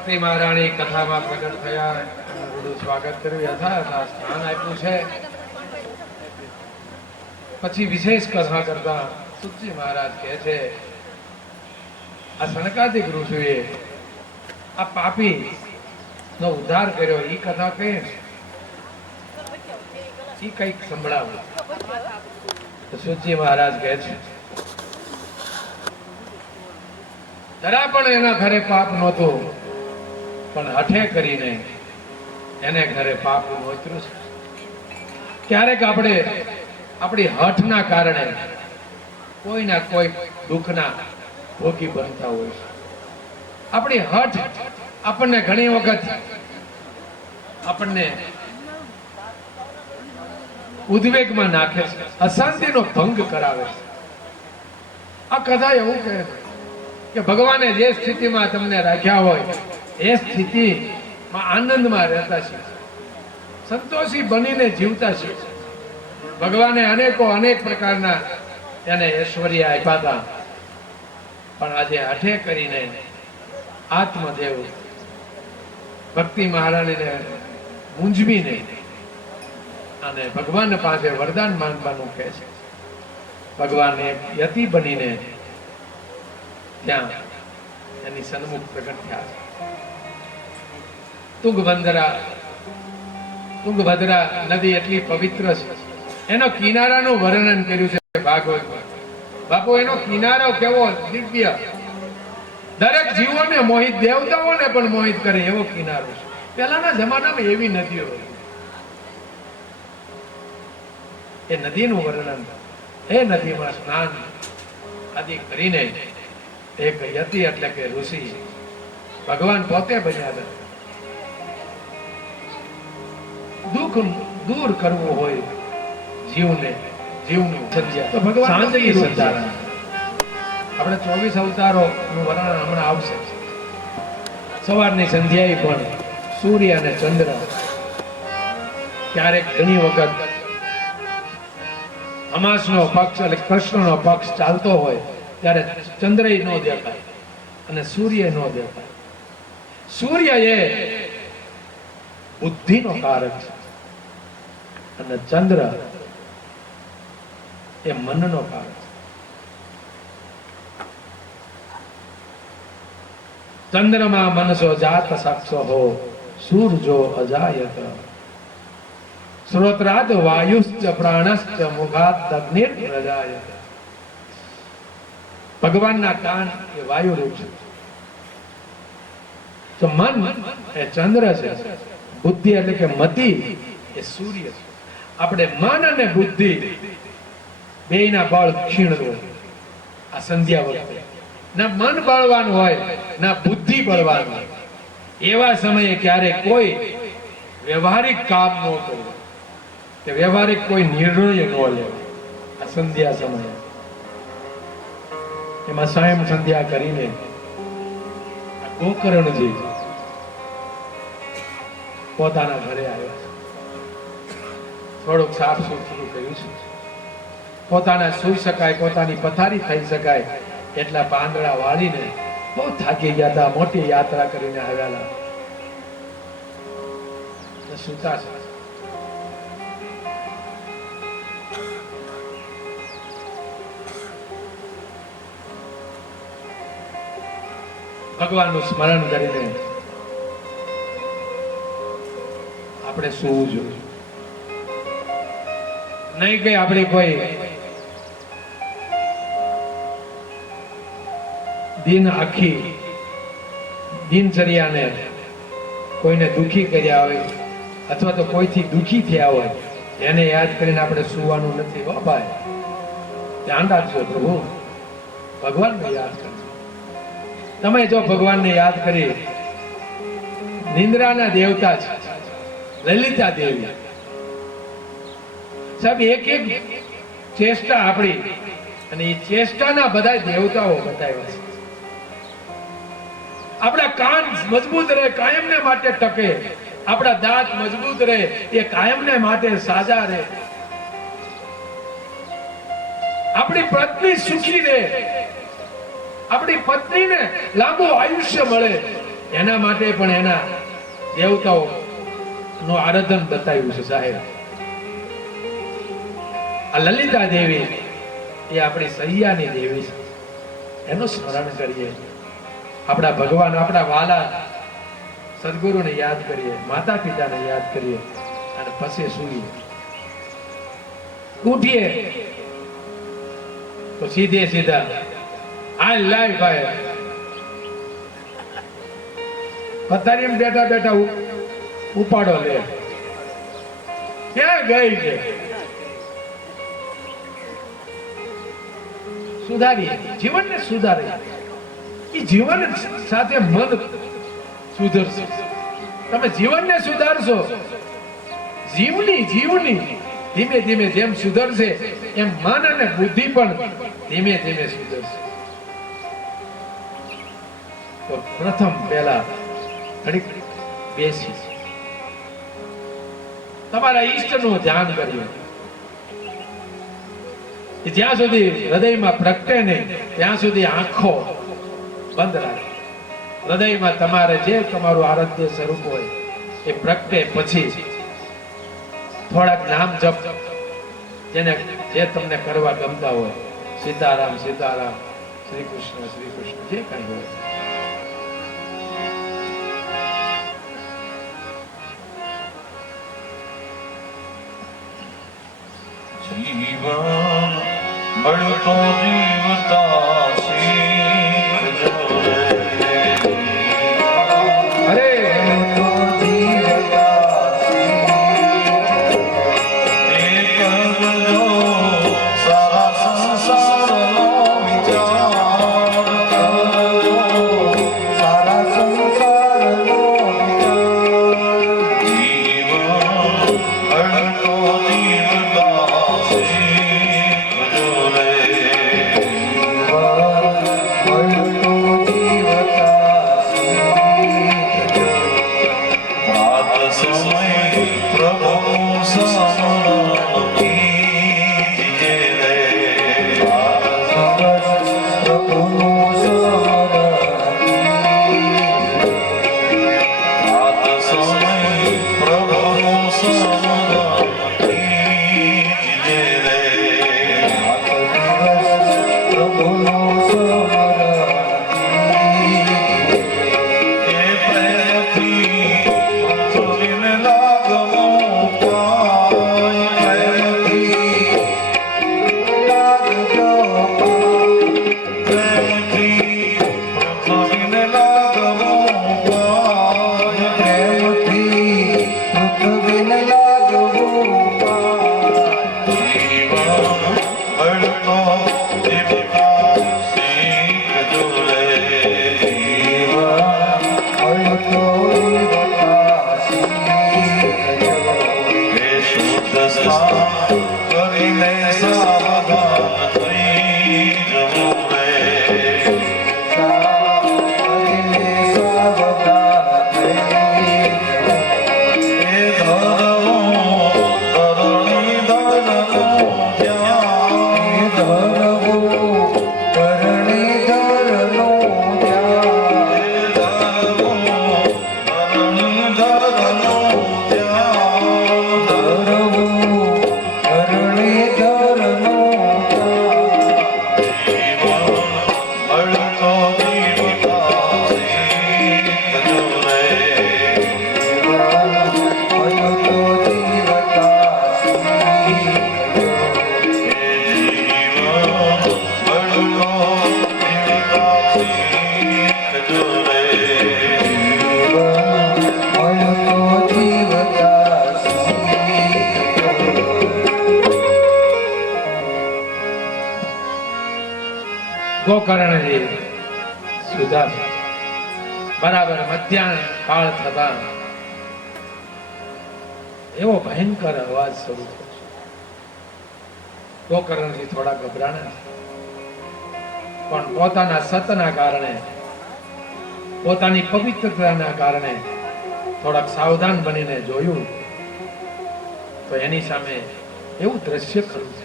ભક્તિ મહારાણી કથામાં પ્રગટ થયા, રૂડું સ્વાગત કર્યું, યથા સ્થાન આપ્યું છે. પછી વિશેષ કથા કરતા સુતજી મહારાજ કહે છે, આ સનકાદિક ઋષિએ આ પાપી નો ઉદ્ધાર કર્યો, એ કથા કહે એ કઈક સંભળાવું. સુતજી મહારાજ કહે છે, જરા પણ એના ઘરે પાપ નહોતું, પણ હઠે કરીને એને ઘરે પાપ નોતર્યું છે. ક્યારેક આપણે આપણી હઠના કારણે કોઈના કોઈ દુઃખના ભોગી બનતા હોય છે. આપણી હઠ આપણને ઘણી વખત આપણને ઉદ્વેગમાં નાખે છે, અશાંતિનો ભંગ કરાવે છે. આ કથા એવું કહે છે કે ભગવાને જે સ્થિતિમાં તમને રાખ્યા હોય એ સ્થિતિમાં આનંદમાં રહેતા છે, સંતોષી બનીને જીવતા છે. ભગવાને અનેક પ્રકારના એને ઐશ્વર્ય આપ્યા હતા, પણ આજે હઠે કરીને આત્મદેવ ભક્તિ મહારાણીને મૂંઝવીને અને ભગવાન પાસે વરદાન માંગવાનું કહે છે. ભગવાને યતિ બનીને ત્યાં એની સન્મુખ પ્રગટ થયા છે. તુંગભદ્રા નદી એટલી પવિત્ર છે, એનો કિનારાનું વર્ણન કર્યું છે ભાગવતમાં. બાપુ, એનો કિનારો કેવો દિવ્ય, દરેક જીવોને મોહિત, દેવતાઓને પણ મોહિત કરે એવો કિનારો છે. પહેલાના જમાનામાં એવી નદીઓ, એ નદીનું વર્ણન, એ નદીમાં સ્નાન આદિ કરીને એક યતિ એટલે કે ઋષિ ભગવાન પોતે બન્યા હતા. દુઃખ દૂર કરવું હોય જીવનું સંધ્યા તો ભગવાન સાંજની સંધ્યા. આપણે 24 અવતારો નું વર્ણન હમણાં આવશે. સવારની સંધ્યાએ પણ સૂર્ય અને ચંદ્ર, ક્યારેક ઘણી વખત અમાસનો પક્ષ એટલે કૃષ્ણનો પક્ષ ચાલતો હોય ત્યારે ચંદ્રય ન દેખાય અને સૂર્ય ન દેખાય. સૂર્ય એ બુદ્ધિનો કારક છે અને ચંદ્ર એ મનનો કારક છે. ચંદ્રમાં મનસો જાત સાક્ષો હો, સૂરજો અજાયત, શ્રોત્રાદ વાયુશ્ચ પ્રાણશ્ચ મુખાત અગ્નિર પ્રજાયત. ભગવાનના કાન એ વાયુ રૂપ છે, તો મન એ ચંદ્ર છે, બુદ્ધિ એટલે કે મતિ એ સૂર્ય છે. આપણે મન અને બુદ્ધિ બેયના બળ ક્ષીણ હોય. આ સંધ્યા વખતે ના મન બળવાન હોય ના બુદ્ધિ બળવાન હોય. એવા સમયે ક્યારે કોઈ વ્યવહારિક કામ ન કરવું કે વ્યવહારિક કોઈ નિર્ણય ન લેવો. આ સંધ્યા સમયે એમાં સાયમ સંધ્યા કરીને ગોકર્ણજી પોતાના ઘરે આવ્યા, થોડુંક સાફ સુથરું કર્યું છે, પોતાના સુઈ શકાય, પોતાની પથારી થઈ શકાય એટલા પાંદડા વાળીને બહુ થાકી ગયા હતા, મોટી યાત્રા કરીને આવેલા સુતા છે. ભગવાનનું સ્મરણ કરીને આપણે સૂવું જોઈએ. નહીં કે આપણી કોઈ આખી દિનચર્યાને કોઈને દુખી કર્યા હોય અથવા તો કોઈથી દુખી થયા હોય એને યાદ કરીને આપણે સુવાનું નથી. હો ભાઈ, ધ્યાન રાખજો. પ્રભુ ભગવાનને યાદ કરજો. તમે જો ભગવાનને યાદ કરી, નિંદ્રાના દેવતા છે લલિતા દેવી સાહેબ, એક ચેષ્ટા આપણી અને એ ચેષ્ટાના બધા દેવતાઓ બતાવ્યા છે. આપણા કાન મજબૂત રહે, કાયમને માટે ટકે. આપણા દાંત મજબૂત રહે, એ કાયમને માટે સાજા રહે. આપણી પત્ની સુખી રહે, આપણી પત્નીને લાંબુ આયુષ્ય મળે, એના માટે પણ એના દેવતાઓ નું આરાધન બતાવ્યું છે સાહેબ. આ લલિતા દેવી એ આપણી સૈયાની દેવી છે, એનું સ્મરણ કરીએ. આપણા ભગવાન, આપણા વાલા સદગુરુને યાદ કરીએ, માતા પિતાને યાદ કરીએ અને પછી સૂઈએ. ઉઠીએ તો સીધે સીધા આ લાય ભાઈ પથારીમાં બેઠા બેઠા ઉપાડો લે. ક્યાં ગઈ છે? સુધારીએ, જીવનને સુધારીએ. એ જીવન સાથે મન સુધરશે. તમે જીવનને સુધારશો, જીવની ધીમે ધીમે જેમ સુધરશે એમ મન અને બુદ્ધિ પણ ધીમે ધીમે સુધરશે. તો પ્રથમ પહેલા ઘડીક બેસી તમારા ઈષ્ટનું ધ્યાન કરીએ. જ્યાં સુધી હૃદયમાં પ્રગટે નહીં ત્યાં સુધી આંખો બંધ રાખે. હૃદયમાં તમારે જે તમારું આરાધ્ય સ્વરૂપ હોય એ પ્રગટે પછી થોડાક નામ જપ, જેને જે તમને કરવા ગમતા હોય, સીતારામ સીતારામ, શ્રી કૃષ્ણ શ્રી કૃષ્ણ, જે કઈ હોય. જીવન મળતો જીવતા શીખજો રે. અરે ગોકર્ણજી સુધા બરાબર મધ્યાહન કાળ થતા એવો ભયંકર અવાજ શરૂ થયો. ગોકર્ણજી થોડા ગભરાણા, પણ પોતાના સતના કારણે, પોતાની પવિત્રતાના કારણે થોડાક સાવધાન બનીને જોયું તો એની સામે એવું દ્રશ્ય ખરું છે.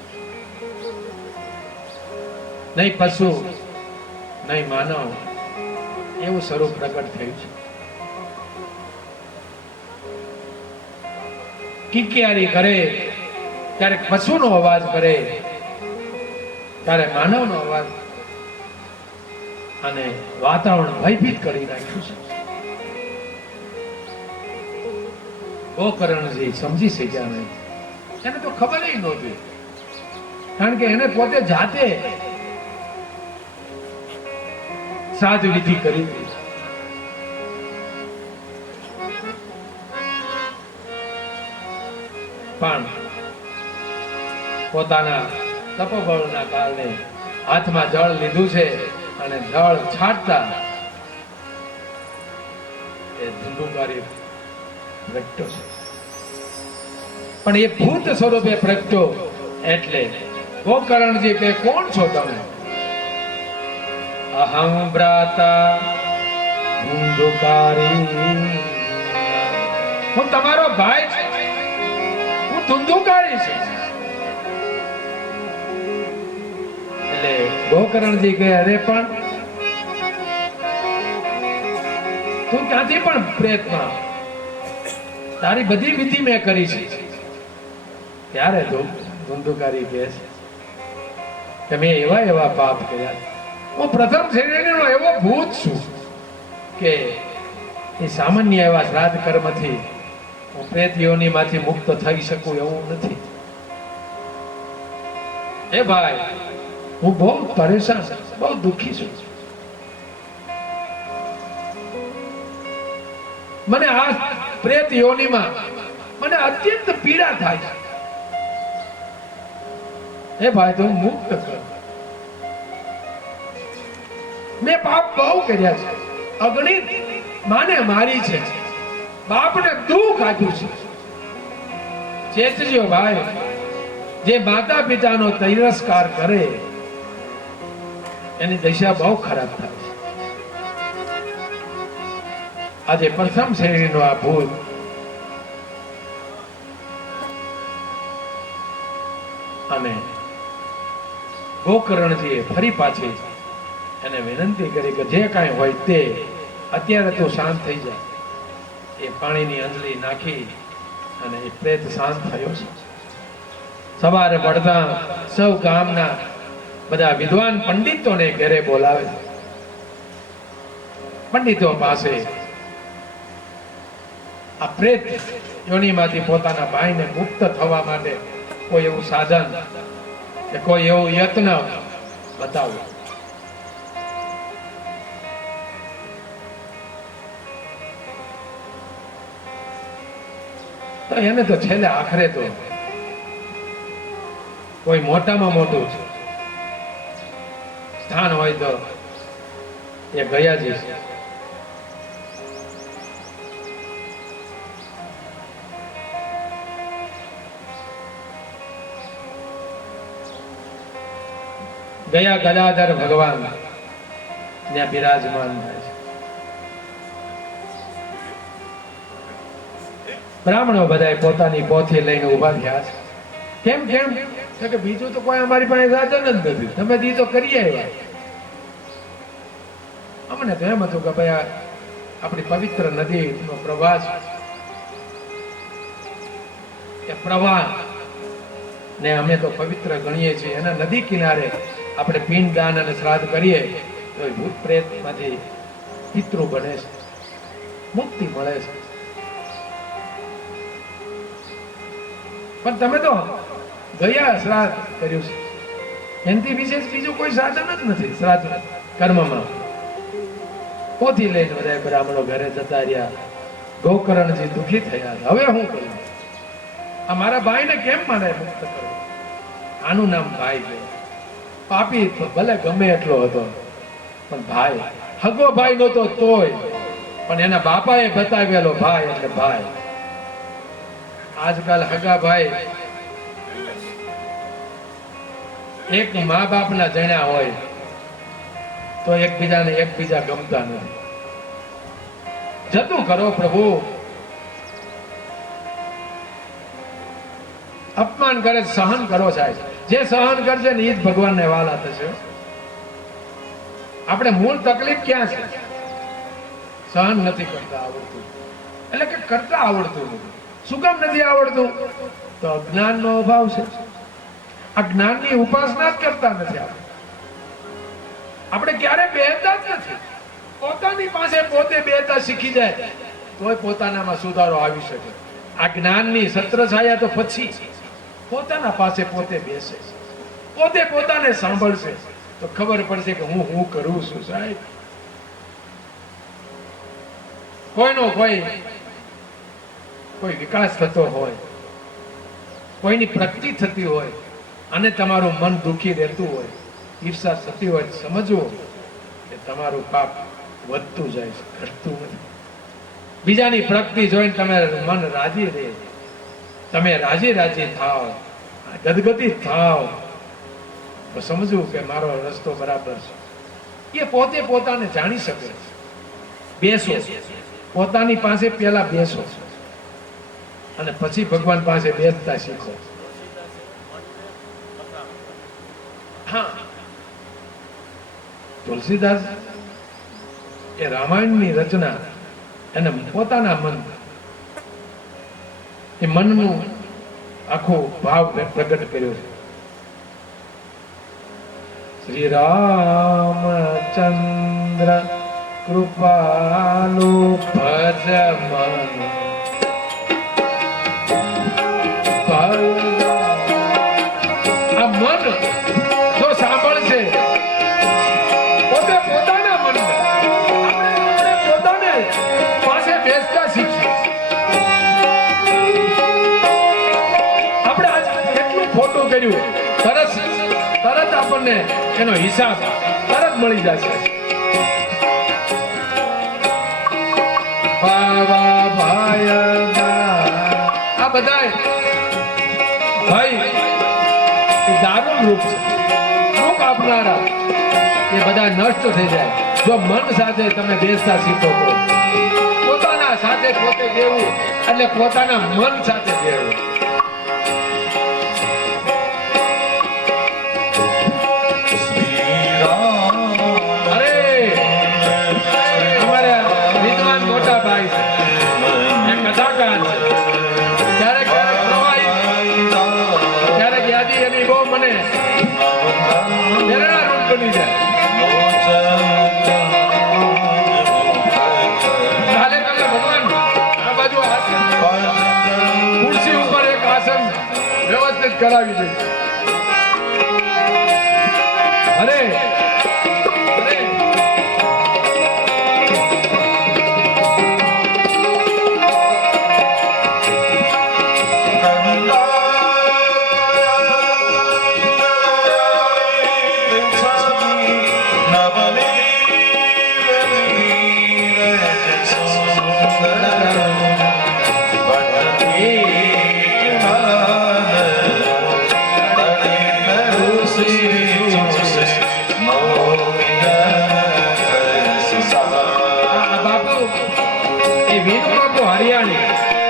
નહીં પશુ નહીં માનવ એવું સ્વરૂપ પ્રગટ થયું છે. કિકિયારી કરે, ક્યારેક પશુનો અવાજ કરે, ત્યારે માનવનો અવાજ, અને વાતાવરણ ભયભીત કરી નાખ્યું છે. ગોકર્ણજી સમજી શક્યા નહીં. એને તો ખબર નહોતી, કારણ કે એને પોતે જાતે સાધ વિધિ કરી હતી. પણ પોતાના તપોબળના કારણે હાથમાં જળ લીધું છે અને જળ છાંટતા એ ધુંધુકારી પ્રગટ્યો છે. પણ એ ભૂત સ્વરૂપે પ્રગટ્યો એટલે ગોકર્ણજી કે કોણ છો તમે? અહં ભ્રાતા ધુંધુકારી, હું તમારો ભાઈ છું, હું ધુંધુકારી છું. એટલે ગોકર્ણજી કહે અરે પણ તું ક્યાંથી પણ પ્રેતમાં, તારી બધી વિધિ મેં કરી છે. ત્યારે ધુંધુકારી કહે છે કે મેં એવા એવા પાપ કર્યા, હું પ્રથમ શ્રેણીનો એવો ભૂત છું કે એ સામાન્ય એવા શ્રાદ્ધ કર્મથી હું પ્રેત યોનિમાંથી મુક્ત થઈ શકું એવું નથી. એ ભાઈ, હું બહુ પરેશાન, બહુ દુઃખી છું. મને આ પ્રેત યોનિમાં મને અત્યંત પીડા થાય છે. એ ભાઈ, તું મુક્ત કર. મેં પાપ બહુ કર્યા છે, અગણિત માને મારી છે, બાપને દુઃખ આપ્યું છે. ચેતજો ભાઈ, જે માતા પિતાનો તિરસ્કાર કરે એની દશા બહુ ખરાબ થાય છે. આજે પ્રથમ શ્રેણીનો આ ભૂત અને ગોકર્ણજીએ ફરી પાછી એને વિનંતી કરી કે જે કાંઈ હોય તે અત્યારે તો શાંત થઈ જાય. એ પાણીની અંજલી નાખી અને એ પ્રેત શાંત થયો છે. સવારે પડતા સૌ ગામના બધા વિદ્વાન પંડિતોને ઘરે બોલાવે છે. પંડિતો પાસે આ પ્રેત યોનિમાંથી પોતાના ભાઈને મુક્ત થવા માટે કોઈ એવું સાધન કે કોઈ એવું યત્ન બતાવો. તો એને તો છેલ્લે આખરે તો કોઈ મોટામાં મોટું સ્થાન હોય તો એ ગયાજી છે. ગયા ગદાધર ભગવાન ત્યાં બિરાજમાન થાય છે. બ્રાહ્મણો બધાય પોતાની પોથી લઈને ઉભા થયા છે. કેમ કેમ કે બીજું તો કોઈ અમારી પાસે સાધન જ નથી, તમે દી તો કરી આવ્યા. અમને તો એમ હતું કે ભાઈ આપણી પવિત્ર નદીનો પ્રવાહ છે, એ પ્રવાહ ને અમે તો પવિત્ર ગણીએ છીએ. એના નદી કિનારે આપણે પિંડ દાન અને શ્રાદ્ધ કરીએ તો ભૂત પ્રેત માંથી પિતૃ બને છે, મુક્તિ મળે છે. પણ તમે તો ગયા શ્રાદ્ધ કર્યું છે, એનાથી વિશેષ બીજું કોઈ સાધન જ નથી શ્રાદ્ધ કર્મમાં. પોથી લઈને બધા બ્રાહ્મણો ઘરે જતા રહ્યા. ગોકર્ણજી દુઃખી થયા. હવે હું કરું? આ મારા ભાઈને કેમ મારે મુક્ત કરો? આનું નામ ભાઈ છે. પાપી ભલે ગમે એટલો હતો, પણ ભાઈ, હગો ભાઈ નહોતો તોય પણ એના બાપાએ બતાવેલો ભાઈ એટલે ભાઈ. આજકાલ હગા ભાઈ એક મા બાપના જણ્યા હોય તો એકબીજા ગમતા નથી. જતું કરો પ્રભુ. અપમાન કરે સહન કરો સાહેબ. જે સહન કરશે ને એ જ ભગવાનને વાલા થશે. આપણે મૂળ તકલીફ ક્યાં છે? સહન નથી કરતા આવડતું, એટલે કે કરતા આવડતું નથી. શું કામ નથી આવડતું? તો અજ્ઞાનનો અભાવ છે. આ જ્ઞાનની ઉપાસના જ કરતા નથી આપણે ક્યારે બેહતા જ નથી. પોતાની પાસે પોતે બેહતા શીખી જાય તોય પોતાનામાં સુધારો આવી શકે. આ જ્ઞાનની સત્ર છાયા તો પછી પોતાના પાસે પોતે બેસે, પોતે પોતાને સાંભળશે તો ખબર પડશે કે હું કરું છું. સાહેબ, કોઈનો કોઈ વિકાસ થતો હોય, કોઈની પ્રગતિ થતી હોય અને તમારું મન દુખી રહેતું હોય, ઈર્ષા થતી હોય, સમજવું કે તમારું પાપ વધતું જાય છે, ઘટતું નથી. બીજાની પ્રગતિ જોઈને તમારું મન રાજી રહે, તમે રાજી થાવ, ગદગદિત થાવ તો સમજવું કે મારો રસ્તો બરાબર છે. એ પોતે પોતાને જાણી શકે. બેસો, પોતાની પાસે પહેલા બેસો અને પછી ભગવાન પાસે બેસતા શીખો. હા, તુલસીદાસ એ રામાયણની રચના એને પોતાના મનનું આખો ભાવ પ્રગટ કર્યો છે. શ્રી રામચંદ્ર કૃપાલુ ભજ મન, આ મન જો સાંભળશે પોતે પોતાના મન આપણે પોતાને પાસે બેસતા શીખીએ. આપણે આજ કેટલું ખોટું કર્યું, તરત આપણને એનો હિસાબ તરત મળી જશે. આ બધા ભાઈ દારૂણ રૂપ છે. રૂપ આપનારા એ બધા નષ્ટ થઈ જાય જો મન સાથે તમે બેસતા શીખો. પોતાના સાથે પોતે બેવું એટલે પોતાના મન સાથે બેવું. કરાવી દે.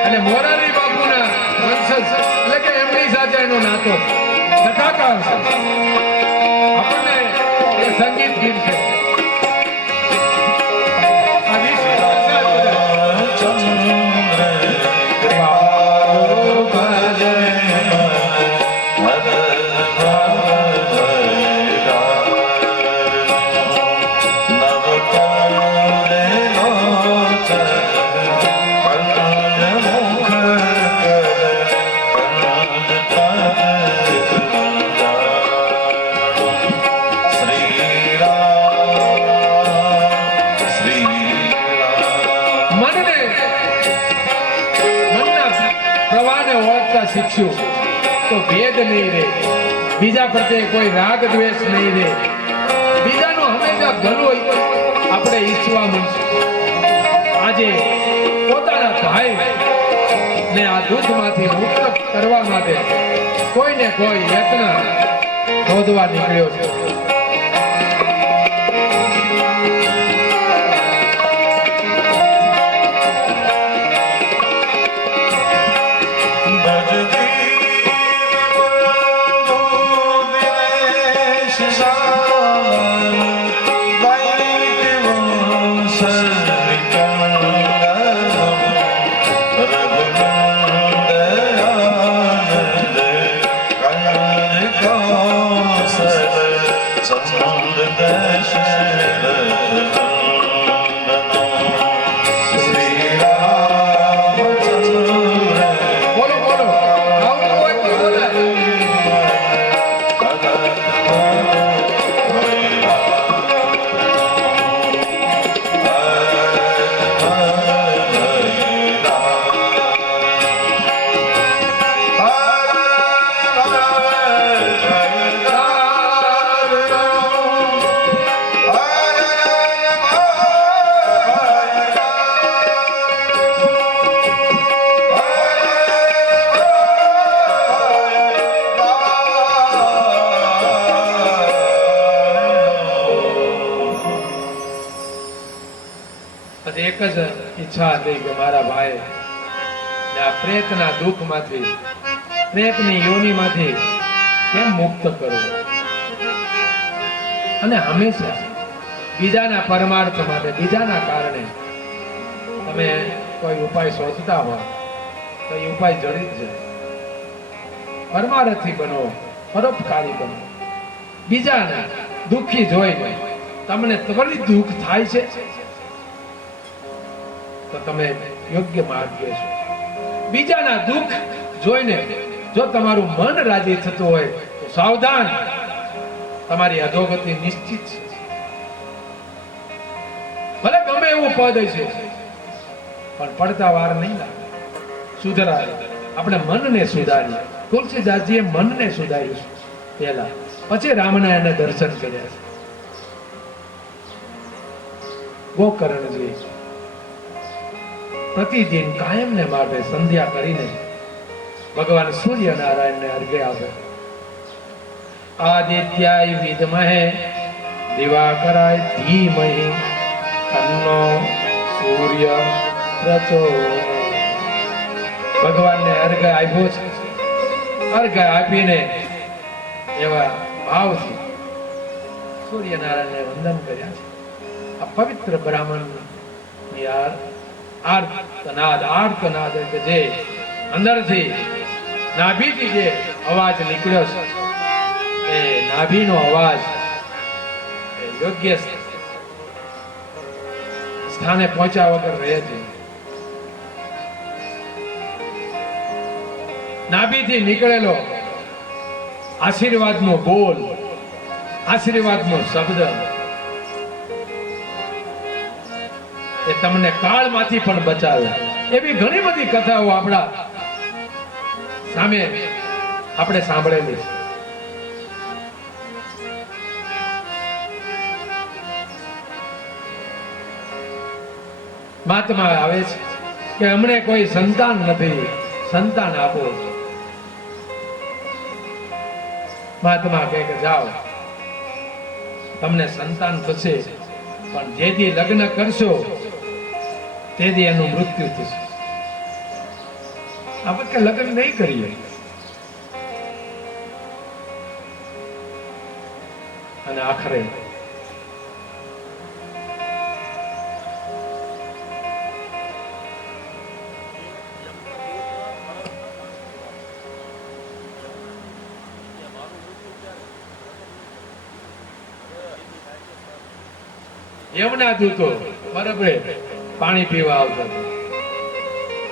અરે મોરારી બાપુના વંશજ એટલે કે એમની સાથે એનો નાતો કથાકાર છે. આપણને એ સંગીત ગીત છે. શીખ્યું તો ભેદ નહીં રહે, બીજા પ્રત્યે કોઈ રાગ દ્વેષ નહીં રહે, બીજાનું હંમેશા ભલું આપણે ઈચ્છવા મળશે. આજે પોતાના ભાઈ ને આ દુઃખમાંથી મુક્ત કરવા માટે કોઈને કોઈ યત્ન શોધવા નીકળ્યો છે. Raghunath જ ઈચ્છા હતી કે મારા ભાઈ આ પ્રેતના દુઃખમાંથી, પ્રેતની યોનિમાંથી કેમ મુક્ત કરવો, અને હંમેશા બીજાના પરમાર્થ માટે, બીજાના કારણે તમે કોઈ ઉપાય શોધતા હો તો એ ઉપાય જડી જ જાય. પરમાર્થી બનો, પરોપકારી બનો. બીજાને દુઃખી જોઈને તમને ત્વરિત દુઃખ થાય છે તો તમે યોગ્ય માર્ગે છો. બીજાના દુઃખ જોઈને જો તમારું મન રાજી થતું હોય તો સાવધાન, તમારી અધોગતિ નિશ્ચિત છે. ભલે ગમે એવું પદ છે પણ પડતા વાર નહીં લાગે. સુધરાય, આપણે મનને સુધારીએ. તુલસીદાસજીએ મનને સુધાર્યું છે પહેલા, પછી રામના એને દર્શન કર્યા છે. ગોકર્ણજી પ્રતિદિન કાયમને માટે સંધ્યા કરીને ભગવાન સૂર્યનારાયણને અર્ઘ્ય આપે. આદિત્યાય વિદ્મહે દિવાકરાય ધીમહિ તન્નો સૂર્ય પ્રચોદયાત. ભગવાનને અર્ઘ્ય આપ્યો છે. અર્ઘ્ય આપીને એવા ભાવથી સૂર્યનારાયણને વંદન કર્યા છે. આ પવિત્ર બ્રાહ્મણ આર્તનાદ એટલે જે અંદરથી નાભીથી જે અવાજ નીકળ્યો છે એ નાભીનો અવાજ યોગ્ય સ્થાને પહોંચ્યા વગર રહે છે. નાભીથી નીકળેલો આશીર્વાદનો બોલ, આશીર્વાદનો શબ્દ એ તમને કાળમાંથી પણ બચાવે. એવી ઘણી બધી કથાઓ આપણા સામે આપણે સાંભળેલી છે. મહાત્મા આવે છે કે અમને કોઈ સંતાન નથી, સંતાન આપો. મહાત્મા કહે કે જાઓ, તમને સંતાન થશે, પણ જેથી લગ્ન કરશો તેથી એનું મૃત્યુ થશે. આપણે કે લગ્ન નહીં કરીએ. અને આખરે યમુના દૂતો બરાબર પાણી પીવા આવતા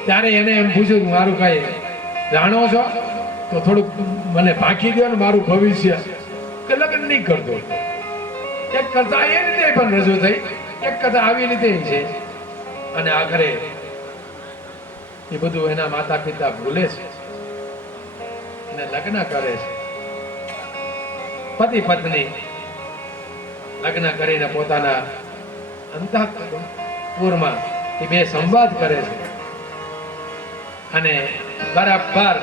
ત્યારે એને એમ પૂછ્યું, મારું કઈ જાણો છો તો થોડુંક મને ભાંકી દો ને, મારું ભવિષ્ય. કે લગ્ન નહીં કરતો. એક કથા એ રીતે પણ રજૂ થઈ, એક કથા આવી રીતે છે. અને આખરે એ બધું એના માતા પિતા ભૂલે છે અને લગ્ન કરે છે. પતિ પત્ની લગ્ન કરીને પોતાના અંતઃપુરમાં એ બે સંવાદ કરે છે અને બરાબર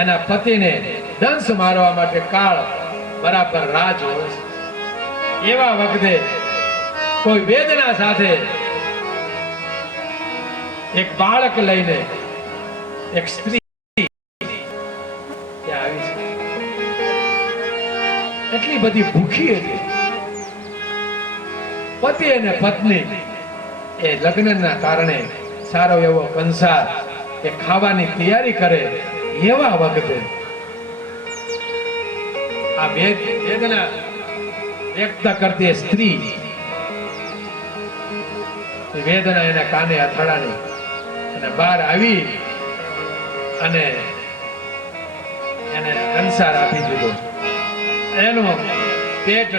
એના પતિને દંશ મારવા માટે કાળ બરાબર રાહ જોવે છે. એવા વખતે કોઈ વેદના સાથે એક બાળક લઈને એક સ્ત્રી ત્યાં આવી છે. એટલી બધી ભૂખી હતી. પતિ અને પત્ની એ લગ્નના કારણે સારો એવો કંસાર એ ખાવાની તૈયારી કરે. એવા વખતે આ વેદના વ્યક્ત કરતી સ્ત્રી વેદના એના કાને અથડાણી અને બહાર આવી અને એને કંસાર આપી દીધો. એનો પેટ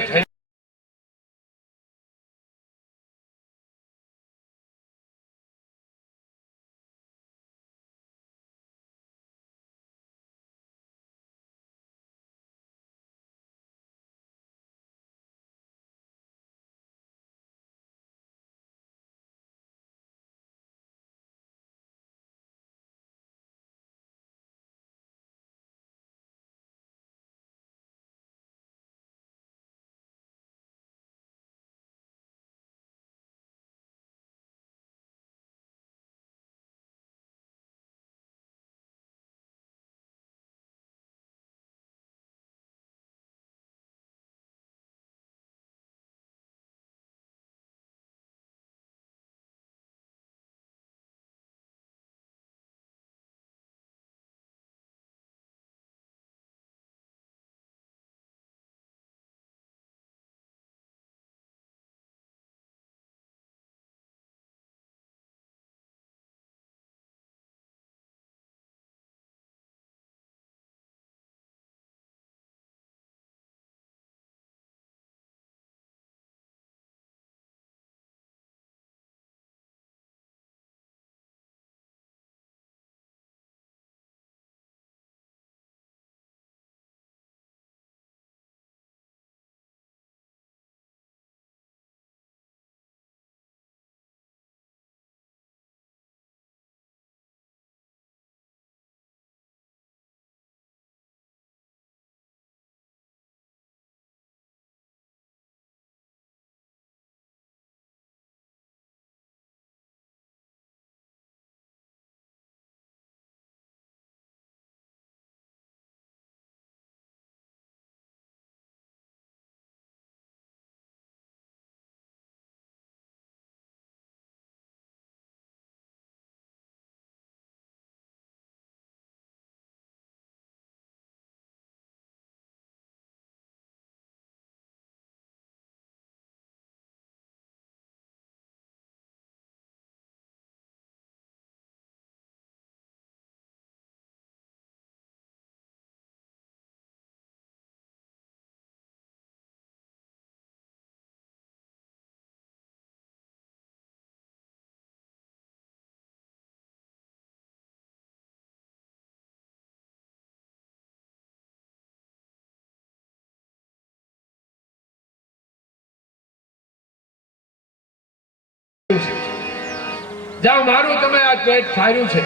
જાઓ મારું તમે આ પેટ ઠાર્યું છે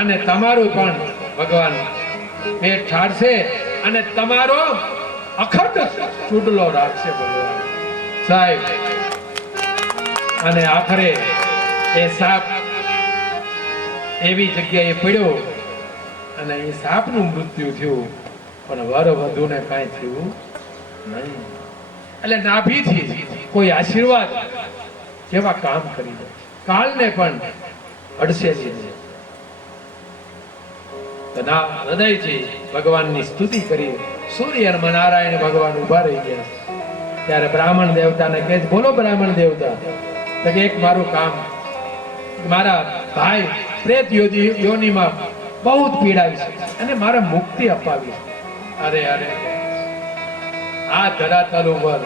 અને તમારું પણ ભગવાન પેટ ઠારશે અને તમારો અખંડ ચૂડલો રાખશે ભગવાન સાહેબ. અને આખરે એ સાપ એવી જગ્યાએ પડ્યો અને એ સાપનું મૃત્યુ થયું પણ વર વધુને કાંઈ થયું નહીં. એટલે નાભીથી કોઈ આશીર્વાદ જેવા કામ કરી દે, કાળને પણ અડસે નહીં. તો ના હૃદયથી ભગવાનની સ્તુતિ કરી સૂર્ય અને નારાયણ ભગવાન ઉભા રહી ગયા. ત્યારે બ્રાહ્મણ દેવતાને કહે છે, બોલો બ્રાહ્મણ દેવતા. તો કે એક મારું કામ, મારા ભાઈ પ્રેત યોનિમાં બહુ જ પીડાય છે અને મારે મુક્તિ અપાવી છે. અરે અરે આ ધરાતલ ઉપર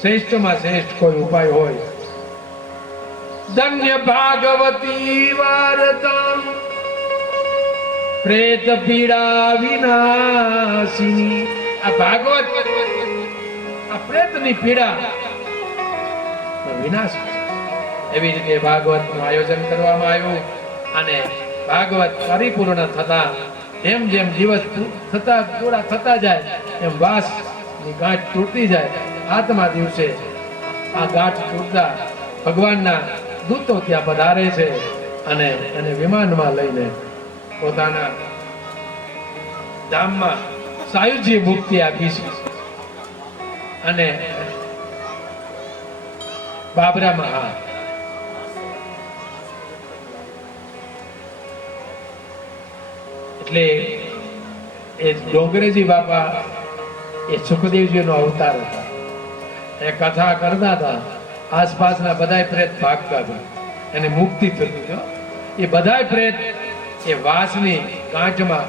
શ્રેષ્ઠમાં શ્રેષ્ઠ કોઈ ઉપાય હોય. ધન્ય ભાગવતી વાર્તા પ્રેત પીડા વિનાશિની. આ ભાગવત આ પ્રેતની પીડા વિનાશ. એવી રીતે ભાગવતનું આયોજન કરવામાં આવ્યું અને ભાગવત પરિપૂર્ણ થતા એમ જેમ દિવસ થતા પૂરા થતા જાય એમ વાસની ગાંઠ તૂટતી જાય. આત્મા દિવસે આ ગાંઠ તૂટતા ભગવાનના દૂતો ત્યાં પધારે છે અને એને વિમાનમાં લઈને પોતાના ધામમાં સાયુજી મુક્તિ આપી છે. અને બાબરામાં હા એટલે એ ડોંગરેજી બાપા એ સુખદેવજીનો અવતાર હતા. એ કથા કરતા હતા, આસપાસના બધાય પ્રેત ભાગતા હતા, એને મુક્તિ થતી હતી. એ બધાય પ્રેત એ વાસની ગાંઠમાં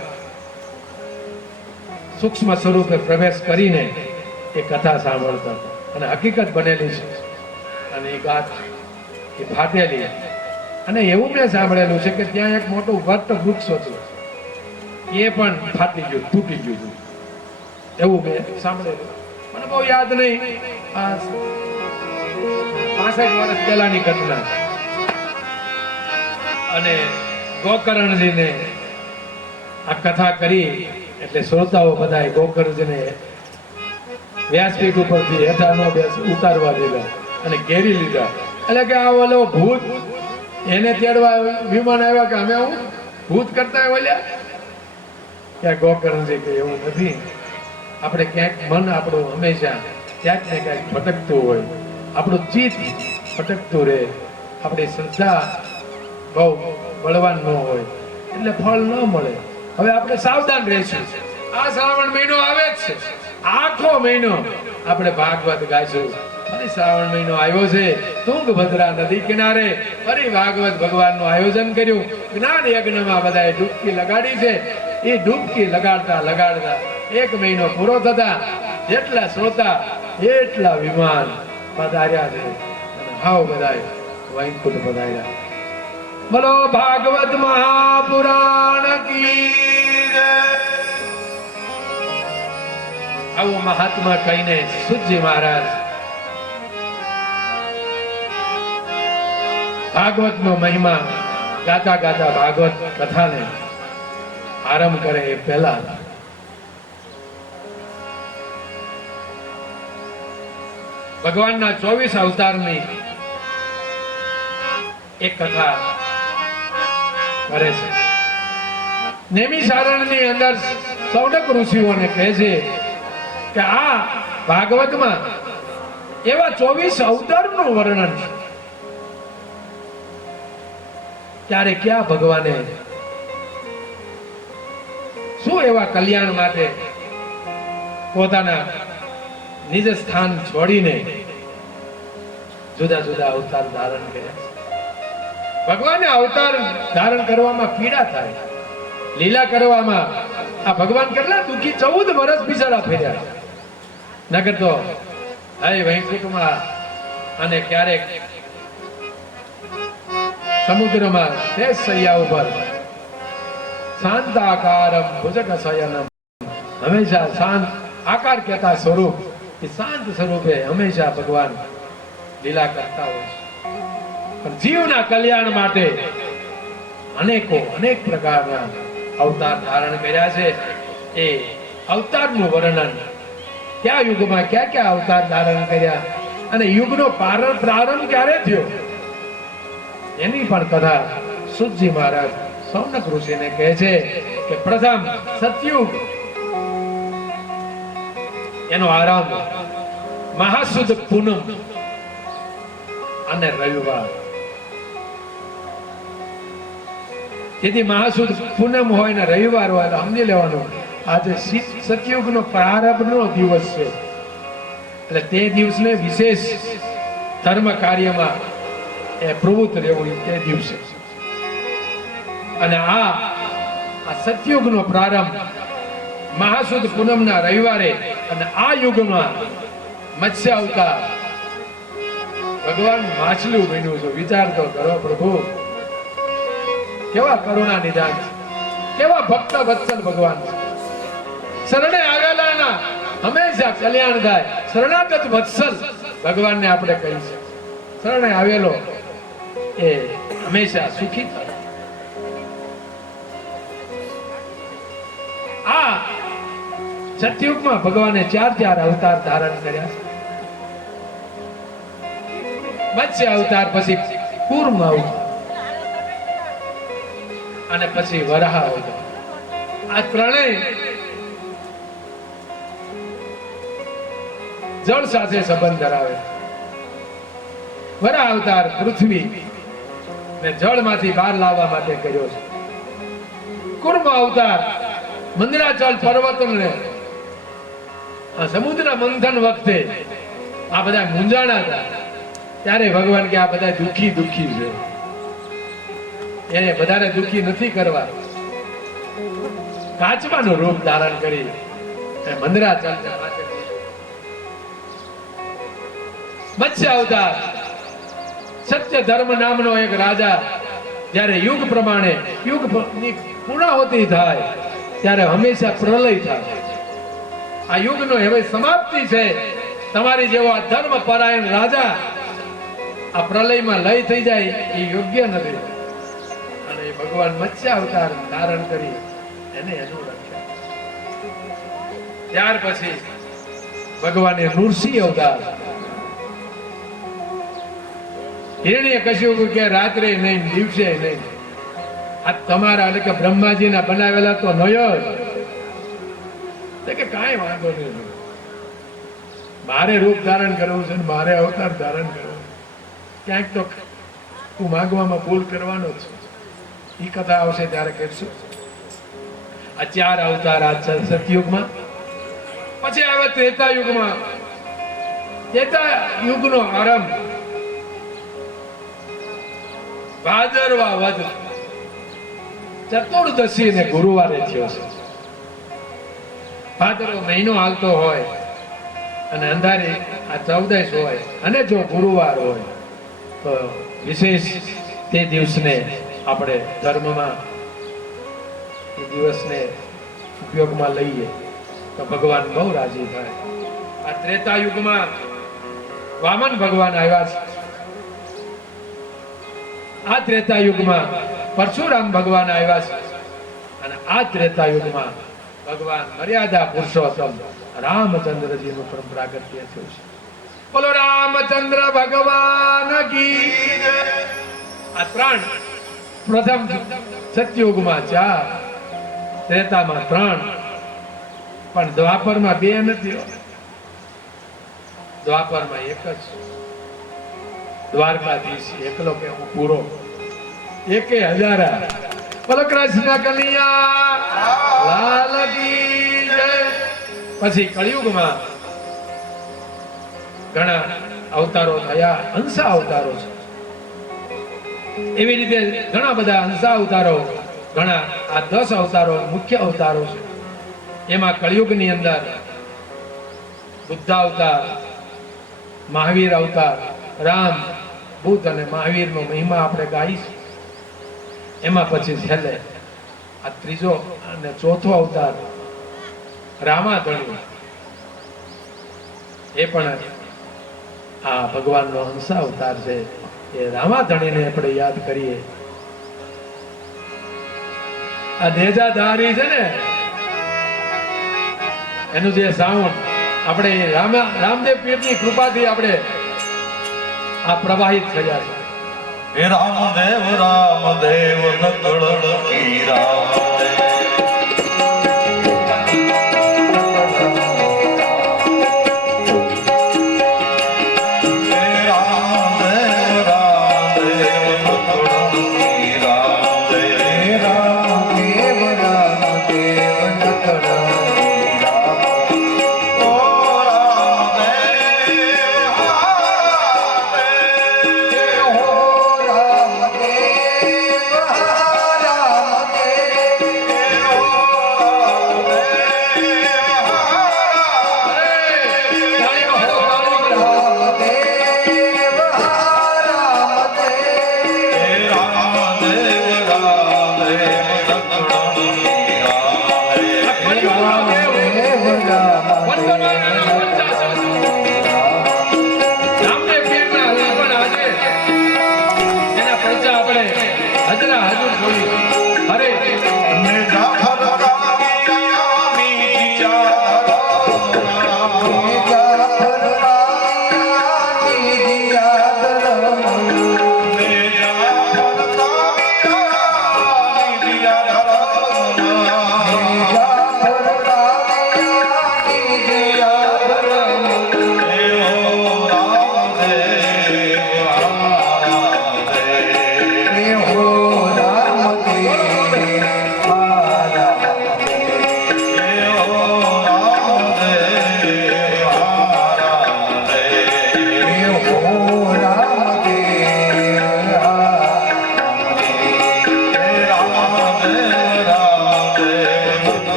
સૂક્ષ્મ સ્વરૂપે પ્રવેશ કરીને એ કથા સાંભળતા હતા અને હકીકત બનેલી છે. અને એ ગાંઠ એ ફાટેલી. અને એવું મેં સાંભળેલું છે કે ત્યાં એક મોટું વટ વૃક્ષ હતું, એ પણ ફાટી ગયું, તૂટી ગયું. એવું મેં સાંભળેલું, મને બહુ યાદ નહીં. 65 વર્ષ પહેલાની ઘટના. અને ગોકર્ણજીને આ કથા કરી એટલે શ્રોતાઓ બધા ગોકર્ણજીને વ્યાસપીઠ ઉપરથી હેઠા ન ઉતારવા દીધા અને ઘેરી લીધા. એટલે કે આ ઓલો ભૂત એને તેડવા વિમાન આવ્યા કે અમે હું ભૂત કરતા ઓલ્યા. ક્યાંક ગોકર્ણજી કે એવું નથી. આપણે ક્યાંક મન આપણું હંમેશા ક્યાંક ને ક્યાંક ભટકતું હોય, આપણું ચિત્ત ભટકતું રહે, આપણી શ્રદ્ધા બહુ બળવાન ન હોય એટલે ફળ ન મળે. હવે આપણે સાવધાન રહીશું. આ શ્રાવણ મહિનો આવે જ છે, આખો મહિનો આપણે ભાગવત ગાઈશું. ફરી શ્રાવણ મહિનો આવ્યો છે, તુંગભદ્રા નદી કિનારે ફરી ભાગવત ભગવાનનું આયોજન કર્યું. જ્ઞાન યજ્ઞમાં બધાએ ડૂબકી લગાડી છે. એ ડૂબકી લગાડતા લગાડતા એક મહિનો પૂરો થતા જેટલા શ્રોતા એટલા વિમાન પધાર્યા છે અને હાવ બધાએ વૈકુંઠ પધાર્યા. બોલો ભાગવત મહાપુરાણ કી જય. આવું મહાત્મા કહીને સુજી મહારાજ ભાગવત નો મહિમા ગાતા ગાતા ભાગવત કથાને આરંભ કરે એ પહેલા ભગવાનના 24 અવતારની એક કથા કરે છે. નેમિષારણ્યની અંદર સૌનક ઋષિઓને કહે છે કે આ ભાગવતમાં એવા 24 અવતારનું વર્ણન છે. ત્યારે ક્યાં ભગવાને શું એવા કલ્યાણ માટે પોતાના નિજ સ્થાન છોડીને જુદા જુદા અવતાર ધારણ કર્યા. ભગવાને અવતાર ધારણ કરવામાં પીડા થાય, લીલા કરવામાં આ ભગવાન કેટલા દુઃખી 14 વર્ષ બિચારા ફેર્યા. નગર તો હે વૈકુંઠમાં અને ક્યારેક સમુદ્રમાં તે સૈયા ઉપર શાંતાકારમ ભુજગ શયનમ, હંમેશા શાંત આકાર કહેતા સ્વરૂપ, એ શાંત સ્વરૂપે હંમેશા ભગવાન લીલા કરતા હોય છે. પણ જીવના કલ્યાણ માટે અનેક પ્રકારના અવતાર ધારણ કર્યા છે. એ અવતારનું વર્ણન, કયા યુગમાં કયા અવતાર ધારણ કર્યા અને યુગનો પ્રારંભ ક્યારે થયો એની પણ કથા સુતજી મહારાજ સૌનક ઋષિને કહે છે કે પ્રથમ સતયુગ એનો આરંભ મહાસુદ પૂનમ અને રવિવાર. જેથી મહાસુદ પૂનમ હોય ને રવિવાર હોય તો સમજી લેવાનું આજે સતયુગનો પ્રારંભનો દિવસ છે. એટલે તે દિવસને વિશેષ ધર્મ કાર્યમાં એ પ્રવૃત્ત રહેવું તે દિવસે. અને આ સતયુગનો પ્રારંભ મહાસુદ પૂનમના રવિવારે અને આ યુગમાં મત્સ્ય અવતાર ભગવાન માછલું બન્યું છે. વિચાર તો કરો પ્રભુ, કેવા કરુણા નિધાન, કેવા ભક્ત વત્સલ ભગવાન. શરણે આવેલાના હંમેશા કલ્યાણ થાય. શરણાગત વત્સલ ભગવાનને આપણે કહી છે. શરણે આવેલો એ હંમેશા સુખી થાય. આ સતયુગમાં ભગવાને ચાર અવતાર ધારણ કર્યા છે. મત્સ્ય અવતાર, પછી કૂર્મ અવતાર અને પછી વરાહ અવતાર. આ ત્રણેય જળ સાથે સંબંધ ધરાવે. વરાહ અવતાર પૃથ્વી ને જળમાંથી બહાર લાવવા માટે કર્યો છે. કૂર્મ અવતાર મંદરાચલ પર્વતને સમુદ્ર મંથન વખતે આ બધા મૂંઝાણા હતા ત્યારે ભગવાન કે આ બધા દુખી છે, એને બધાને દુખી નથી કરવા. કાચબાનું રૂપ ધારણ કરી મંદરાચલ. મત્સ્ય અવતાર સત્ય ધર્મ નામનો એક રાજા જ્યારે યુગ પ્રમાણે યુગની પૂર્ણાહુતિ થાય ત્યારે હંમેશા પ્રલય થાય. આ યુગનો હવે સમાપ્તિ છે. તમારી જેવો આ ધર્મ પરાયણ રાજા આ પ્રલયમાં લય થઈ જાય એ યોગ્ય નથી. અને ભગવાન મત્સ્ય અવતાર ધારણ કરી એને એનું રક્ષણ. ત્યાર પછી ભગવાને નૃસિંહ અવતાર. હિરણ્યકશિપુ કે રાત્રે નહીં દિવસે નહીં, આ તમારા એટલે કે બ્રહ્માજીના બનાવેલા તો નયો કે કાંઈ વાંધો નહીં, મારે રૂપ ધારણ કરવું છે, મારે અવતાર ધારણ કરવો, ક્યાંક તો તું માગવામાં ભૂલ કરવાનો જ. એ કથા આવશે ત્યારે કહેશું. આ ચાર અવતાર આ સતયુગમાં. પછી આવે ત્રેતા યુગમાં. ત્રેતા યુગનો આરંભ ભાદરવા વદ ચતુર્દશી ને ગુરુવારે થયો છે. ભાદરવો મહિનો હાલતો હોય અને અંધારી આ 14 હોય અને જો ગુરુવાર હોય તો વિશેષ તે દિવસને આપણે ધર્મમાં એ દિવસને ઉપયોગમાં લઈએ તો ભગવાન બહુ રાજી થાય. આ ત્રેતા યુગમાં વામન ભગવાન આવ્યા છે. આ ત્રેતા યુગમાં પરશુરામ ભગવાન આવ્યા છે. અને આ ત્રેતા યુગમાં ભગવાન મર્યાદા પુરુષોત્તમ રામચંદ્રજીનું પણ પ્રાગટ્ય થયું છે. બોલો રામચંદ્ર ભગવાન કી જય. આ ત્રણ પ્રથમ સતયુગમાં 4, ત્રેતામાં 3, પણ દ્વાપરમાં 2 નથી. દ્વાપરમાં 1 જ. દ્વારકાધીશ એકલો કે હું પૂરો, 1000. બોલો કૃષ્ણ કનૈયા લાલ કી જય. પછી કળિયુગમાં ઘણા અવતારો થયા, હંસા અવતારો છે. એવી રીતે ઘણા બધા હંસા અવતારો, ઘણા આ 10 અવતારો મુખ્ય અવતારો છે. એમાં કળિયુગની અંદર બુદ્ધ અવતાર, મહાવીર અવતાર, રામ, બુદ્ધ અને મહાવીરનો મહિમા આપણે ગાઈશું. એમાં પછી છેલ્લે આ ત્રીજો અને ચોથો અવતાર રામાધણી, એ પણ આ ભગવાનનો હંસા અવતાર છે. એ રામાધણીને આપણે યાદ કરીએ. આ નેજાધારી છે ને એનું જે સાઉન્ડ આપણે રામદેવ પીરની કૃપાથી આપણે આ પ્રવાહિત થયા છે. હે રામદેવ રામદેવ નકળ કી રામદેવ રામદેવ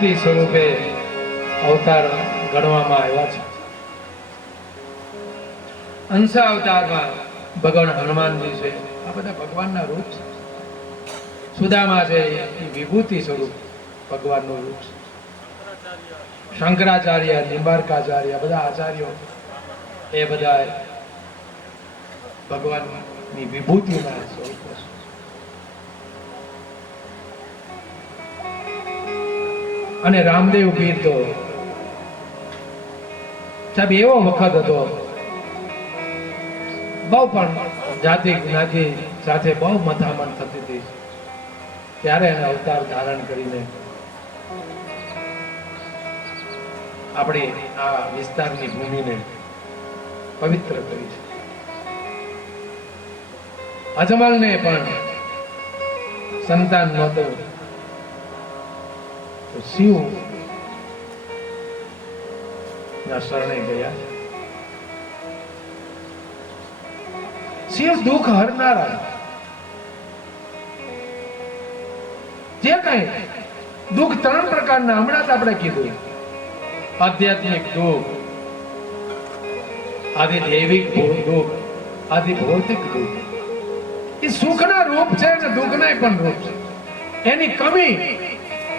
વિભૂતિ સ્વરૂપે અવતાર ગણવામાં આવ્યા છે. અંશ અવતારમાં ભગવાન હનુમાનજી છે, આ બધા ભગવાનના રૂપ છે. સુદામા છે એ વિભૂતિ સ્વરૂપ ભગવાનનું રૂપ છે. શંકરાચાર્ય, નિંબાર્કાચાર્ય, બધા આચાર્યો એ બધા ભગવાનની વિભૂતિના સ્વરૂપો છે. અને રામદેવ પીર તો સાહેબ એવો વખત હતો, બહુ પણ જાતિ જ્ઞાતિ સાથે બહુ મથામણ થતી હતી, ત્યારે એને અવતાર ધારણ કરીને આપણી આ વિસ્તારની ભૂમિને પવિત્ર કરી છે. અજમલને પણ સંતાન નહોતું તો શિવ ના શરણે ગયા. શિવ દુઃખ હરનારા, જે કઈ દુઃખ ત્રણ પ્રકારના હમણાં જ આપણે કીધું, આધ્યાત્મિક દુઃખ, આદિ દૈવિક દુઃખ, આદિ ભૌતિક દુઃખ. એ સુખના રૂપ છે અને દુઃખના પણ રૂપ છે. એની કમી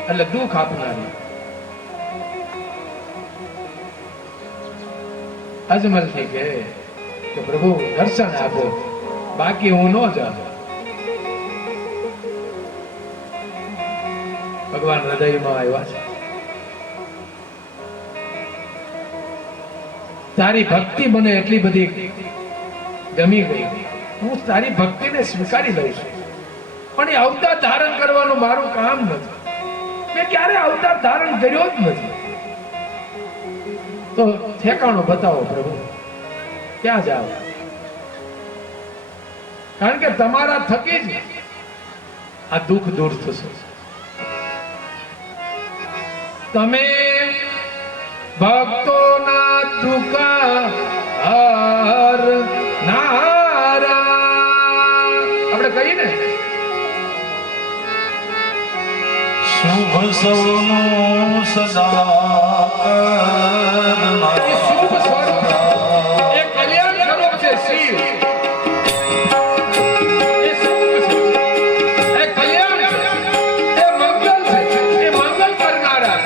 એટલે દુઃખ આપનારી. અજમલથી કહે કે પ્રભુ દર્શન આપો, બાકી હું ન જાઉં. ભગવાન હૃદયમાં આવ્યા છે. તારી ભક્તિ મને એટલી બધી ગમી ગઈ, હું તારી ભક્તિને સ્વીકારી લઉં છું, પણ એ અવતાર ધારણ કરવાનું મારું કામ નથી. મેં ક્યારે અવતાર ધારણ કર્યો જ નથી. તો ઠેકાણું બતાવો પ્રભુ, ક્યાં જાઓ? કારણ કે તમારા થકી જ આ દુઃખ દૂર થશે. તમે ભક્તોના દુઃખ હરનારા, આપણે કહીએ ને શુભ સૌનું સદા કરનાર. એ શુભ સ્વરૂપ, એ કલ્યાણ સ્વરૂપ છે શિવ. એ શુભ છે, એ કલ્યાણ છે, એ મંગલ છે, એ મંગલ કરનારા.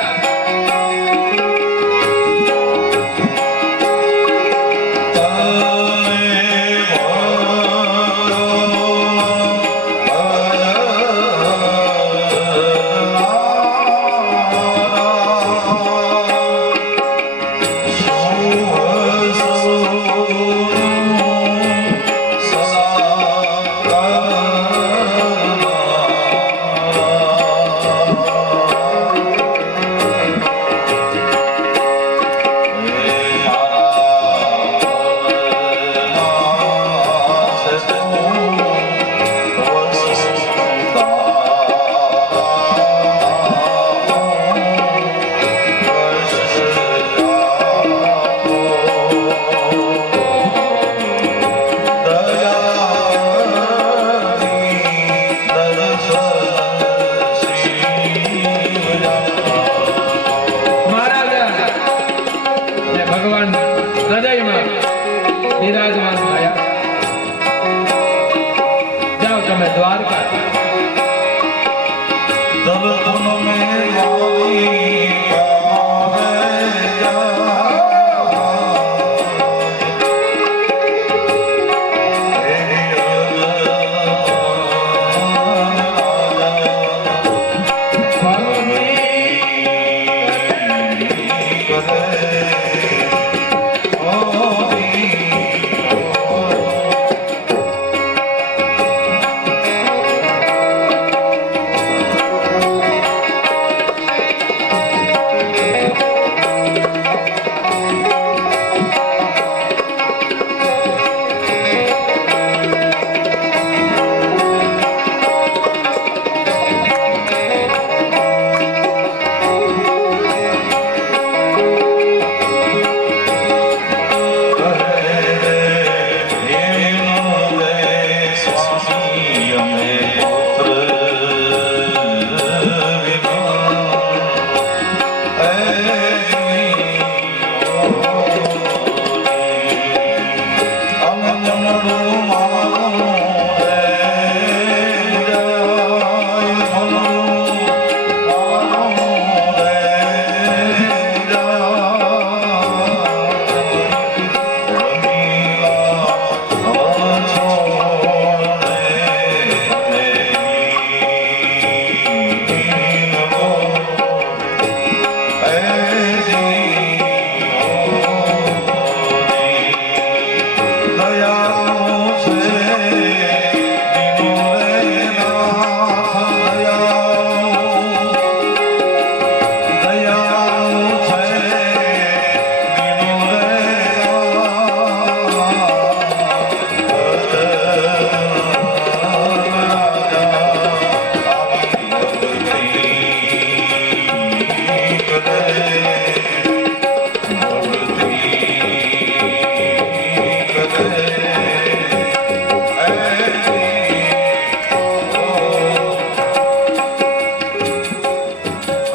બિરાજમાન થયા. જાઓ તમે દ્વારકા. દર્પણ મેં લાવી પાવે જા.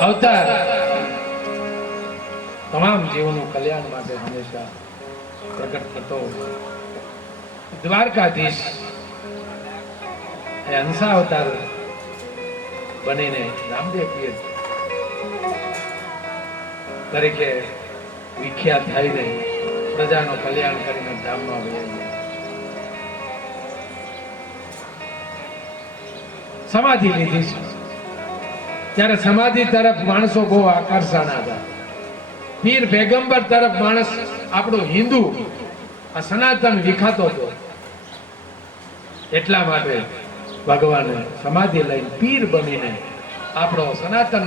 અવતાર તમામ જીવોનું કલ્યાણ માટે હંમેશા પ્રગટ થતો દ્વારકાધીશ એ હંસા અવતાર બનીને રામદેવ પીર તરીકે વિખ્યાત થઈને પ્રજાનું કલ્યાણ કરીને ધામમાં વહી ગયા. સમાધિ લીધી છે ત્યારે સમાધિ તરફ માણસો બહુ આકર્ષણ હતા. પીર પેગંબર તરફ માણસ આપણો હિન્દુ આ સનાતન વિખાતો હતો. એટલા માટે ભગવાને સમાધિ લઈને પીર બનીને આપણો સનાતન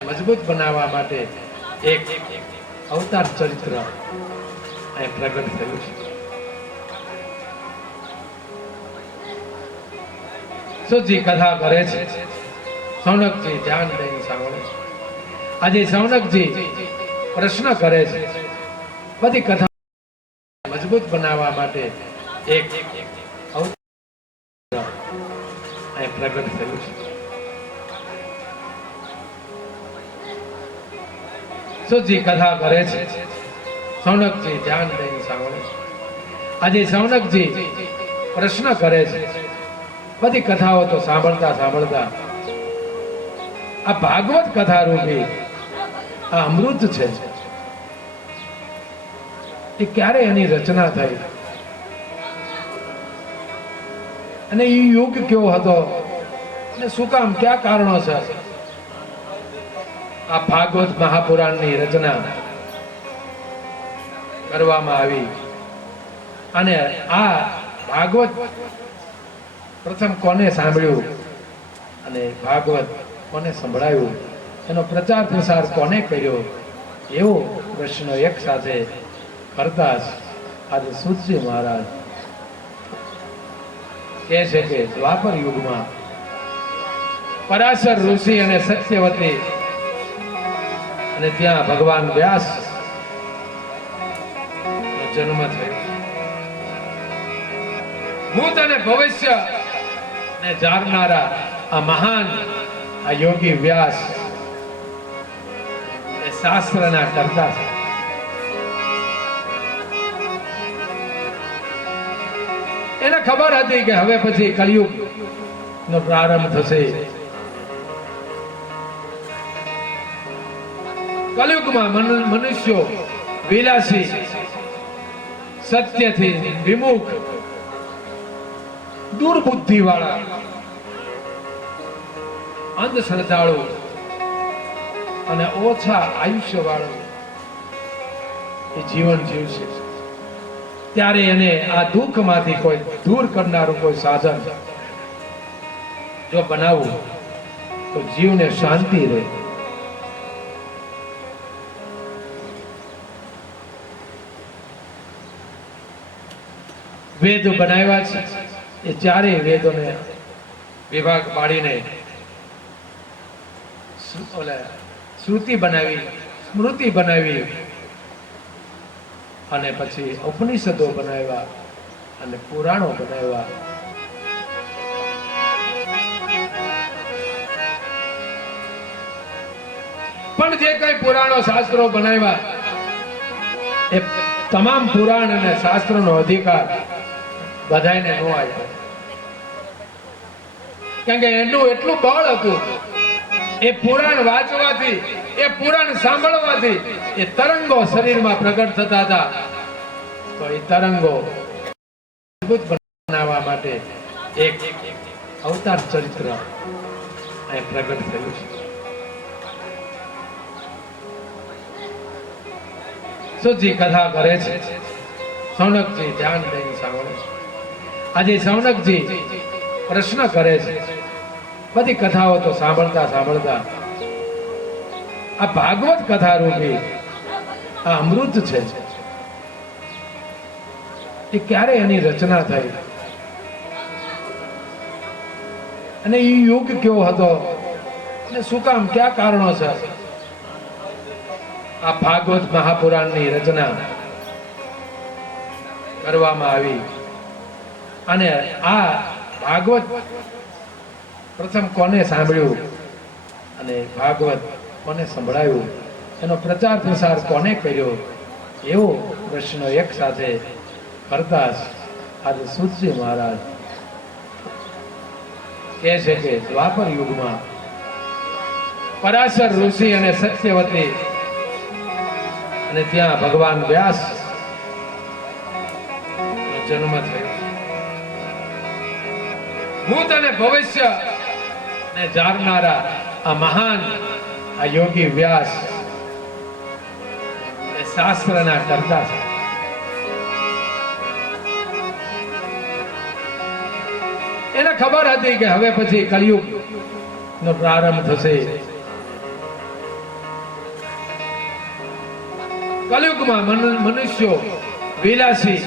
મજબૂત બનાવવા માટે એક અવતાર ચરિત્ર અહીં પ્રગટ થયું છે. સુજી કથા કરે છે, સૌનકજી ધ્યાન દઈને સાંભળે છે. આજે સૌનકજી પ્રશ્ન કરે છે. બધી કથા મજબૂત બનાવવા માટે એક અવતાર અહીં પ્રગટ થયું છે. સુજી કથા કરે છે, સૌનકજી ધ્યાન દઈને સાંભળે છે. આજે સૌનકજી પ્રશ્ન કરે છે. બધી કથાઓ તો સાંભળતા સાંભળતા આ ભાગવત કથા રૂપી આ અમૃત છે એ ક્યારે એની રચના થઈ અને એ યુગ કેવો હતો અને શું કામ ક્યાં કારણો છે આ ભાગવત મહાપુરાણની રચના કરવામાં આવી. અને આ ભાગવત પ્રથમ કોને સાંભળ્યું અને ભાગવત કોને સંભળાયું, એનો પ્રચાર પ્રસાર કોને કર્યો, એવો પ્રશ્ન એક સાથે કરતા આજે સુતજી મહારાજ કહે છે કે દ્વાપર યુગમાં પરાશર ઋષિ અને સત્યવતી અને ત્યાં ભગવાન વ્યાસ જન્મ થયો. ભૂત અને ભવિષ્ય ને જાણનારા આ મહાન આ યોગી વ્યાસ એ શાસ્ત્રના કરતા છે. એને ખબર હતી કે હવે પછી કલયુગ નો પ્રારંભ થશે. કલયુગમાં મનુષ્યો વિલાસી, સત્યથી વિમુખ, દુર્બુદ્ધિ વાળા, અંધશ્રદ્ધાળુ અને ઓછા આયુષ્ય વાળો એ જીવન જીવશે. ત્યારે એને આ દુઃખમાંથી કોઈ દૂર કરનારું કોઈ સાધન જો બનાવવું તો જીવને શાંતિ રહે. વેદ બનાવ્યા છે એ ચારેય વેદોને વિભાગ પાડીને શ્રુતિ બનાવી, સ્મૃતિ બનાવી અને પછી ઉપનિષદો બનાવ્યા અને પુરાણો બનાવ્યા. પણ જે કઈ પુરાણો શાસ્ત્રો બનાવ્યા એ તમામ પુરાણ અને શાસ્ત્રોનો અધિકાર બધાને ન આવ્યો, કારણ કે એનું એટલું બળ હતું. એ પુરાણ વાંચવાથી, એ પુરાણ સાંભળવાથી એ તરંગો શરીરમાં પ્રગટ થતા હતા. તો એ તરંગો મજબૂત બનાવવા માટે એક અવતાર ચરિત્ર અહીં પ્રગટ થયું છે. સુજી કથા કરે છે, સૌનકજી ધ્યાન દઈને સાંભળે છે. આજે સૌનકજી પ્રશ્ન કરે છે. બધી કથાઓ તો સાંભળતા સાંભળતા આ ભાગવત કથા રૂપી આ અમૃત છે એ ક્યારે એની રચના થઈ અને એ યુગ કેવો હતો અને શું કામ કયા કારણો છે આ ભાગવત મહાપુરાણની રચના કરવામાં આવી. અને આ ભાગવત પ્રથમ કોને સાંભળ્યું અને ભાગવત કોને સંભળાયું, એનો પ્રચાર પ્રસાર કોને કર્યો, એવો પ્રશ્ન એક સાથે કરતા આજે સુતજી મહારાજ કહે છે કે દ્વાપર યુગમાં પરાશર ઋષિ અને સત્યવતી અને ત્યાં ભગવાન વ્યાસ જન્મ થયો. ભૂત અને ભવિષ્ય ને જાણનારા આ મહાન આ યોગી વ્યાસ એ શાસ્ત્રના કર્તા છે. એને ખબર હતી કે હવે પછી કલયુગ નો પ્રારંભ થશે. કલયુગમાં મનુષ્યો વિલાસી,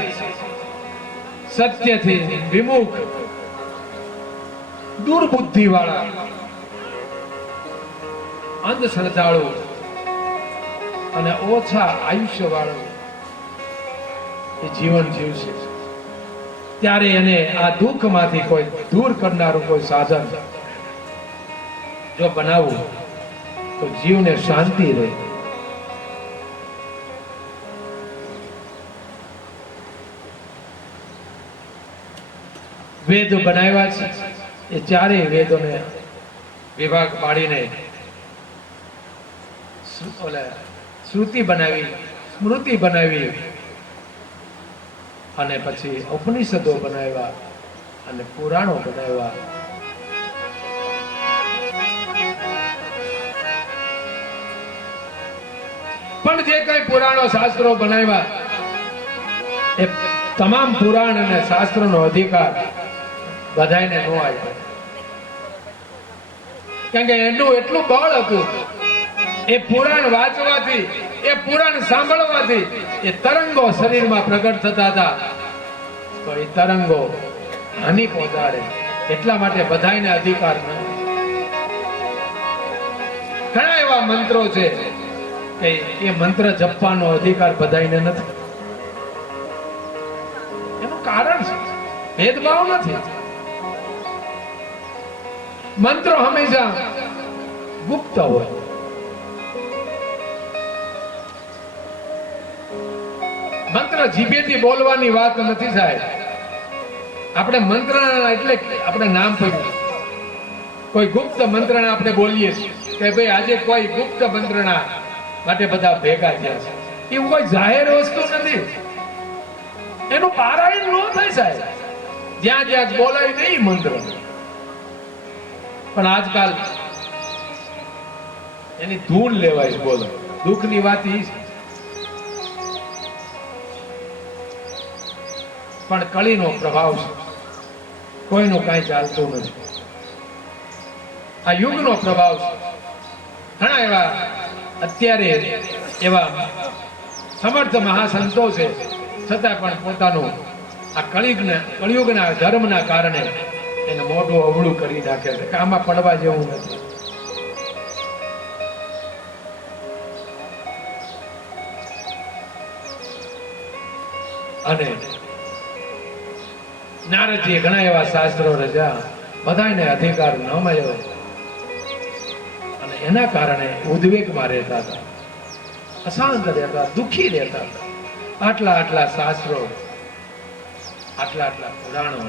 સત્યથી વિમુખ, દુર્બુદ્ધિ વાળા, અંધશ્રદ્ધાળુ અને ઓછા આયુષ્ય વાળું એ જીવન જીવશે. ત્યારે એને આ દુઃખમાંથી કોઈ દૂર કરનારું કોઈ સાધન જો બનાવવું તો જીવને શાંતિ રહે. વેદ બનાવ્યા છે એ ચારેય વેદોને વિભાગ પાડીને શ્રુતિ બનાવી, સ્મૃતિ બનાવી અને પછી ઉપનિષદો બનાવ્યા અને પુરાણો બનાવ્યા. પણ જે કઈ પુરાણો શાસ્ત્રો બનાવ્યા એ તમામ પુરાણ અને શાસ્ત્રોનો અધિકાર બધાને ન આવ્યો, કારણ કે એનું એટલું બળ હતું. એ પુરાણ વાંચવાથી, એ પુરાણ સાંભળવાથી એ તરંગો શરીરમાં પ્રગટ થતા હતા, તો એ તરંગો હાનિ પહોંચાડે, એટલા માટે બધાને અધિકાર ન. ઘણા એવા મંત્રો છે કે એ મંત્ર જપવાનો અધિકાર બધાને નથી. એનું કારણ છે ભેદભાવ નથી. મંત્રો હંમેશા ગુપ્ત હોય. મંત્ર જીભેથી બોલવાની વાત નથી સાહેબ. આપણે મંત્ર એટલે આપણે નામ પડ્યું, કોઈ ગુપ્ત મંત્રણા આપણે બોલીએ કે ભાઈ આજે કોઈ ગુપ્ત મંત્રણા માટે બધા ભેગા થયા છે. એવું કોઈ જાહેર વસ્તુ નથી. એનું પારાયણ ન થાય સાહેબ, જ્યાં જ્યાં બોલાય નહીં મંત્ર. પણ આજકાલ એની ધૂન લેવાય છે. બોલો, દુઃખની વાત એ છે. પણ કળીનો પ્રભાવ છે, કોઈનું કાંઈ ચાલતું નથી. આ યુગનો પ્રભાવ છે. ઘણા એવા અત્યારે એવા સમર્થ મહાસંતો છે, છતાં પણ પોતાનું આ કળિયુગના ધર્મના કારણે એને મોઢું અવળું કરી નાખે છે કે આમાં પડવા જેવું નથી. અને નારદજીએ ઘણા એવા શાસ્ત્રો રચ્યા, બધાને અધિકાર ન મળ્યો અને એના કારણે ઉદ્વેગમાં રહેતા હતા, અશાંત રહેતા, દુઃખી રહેતા હતા. આટલા શાસ્ત્રો, આટલા પુરાણો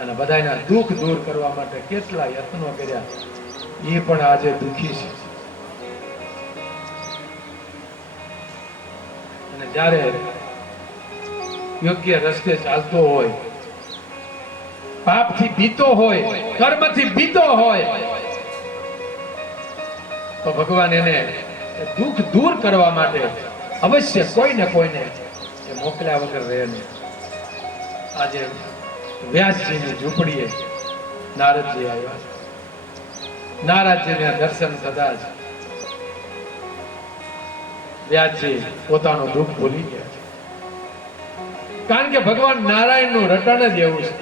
અને બધાના દુઃખ દૂર કરવા માટે કેટલા યત્નો કર્યા, એ પણ આજે દુઃખી છે. અને જ્યારે યોગ્ય રસ્તે ચાલતો હોય પાપથી બીતો હોય, કર્મથી બીતો હોય, તો ભગવાન એને દુઃખ દૂર કરવા માટે અવશ્ય કોઈને કોઈને એ મોકલ્યા વગર રહે નહીં. આજે વ્યાસજીની ઝૂંપડીએ નારદજી આવ્યા છે. નારદજીના દર્શન થતા જ વ્યાસજી પોતાનું દુઃખ ભૂલી ગયા છે. કારણ કે ભગવાન નારાયણનું રટણ જ એવું છે,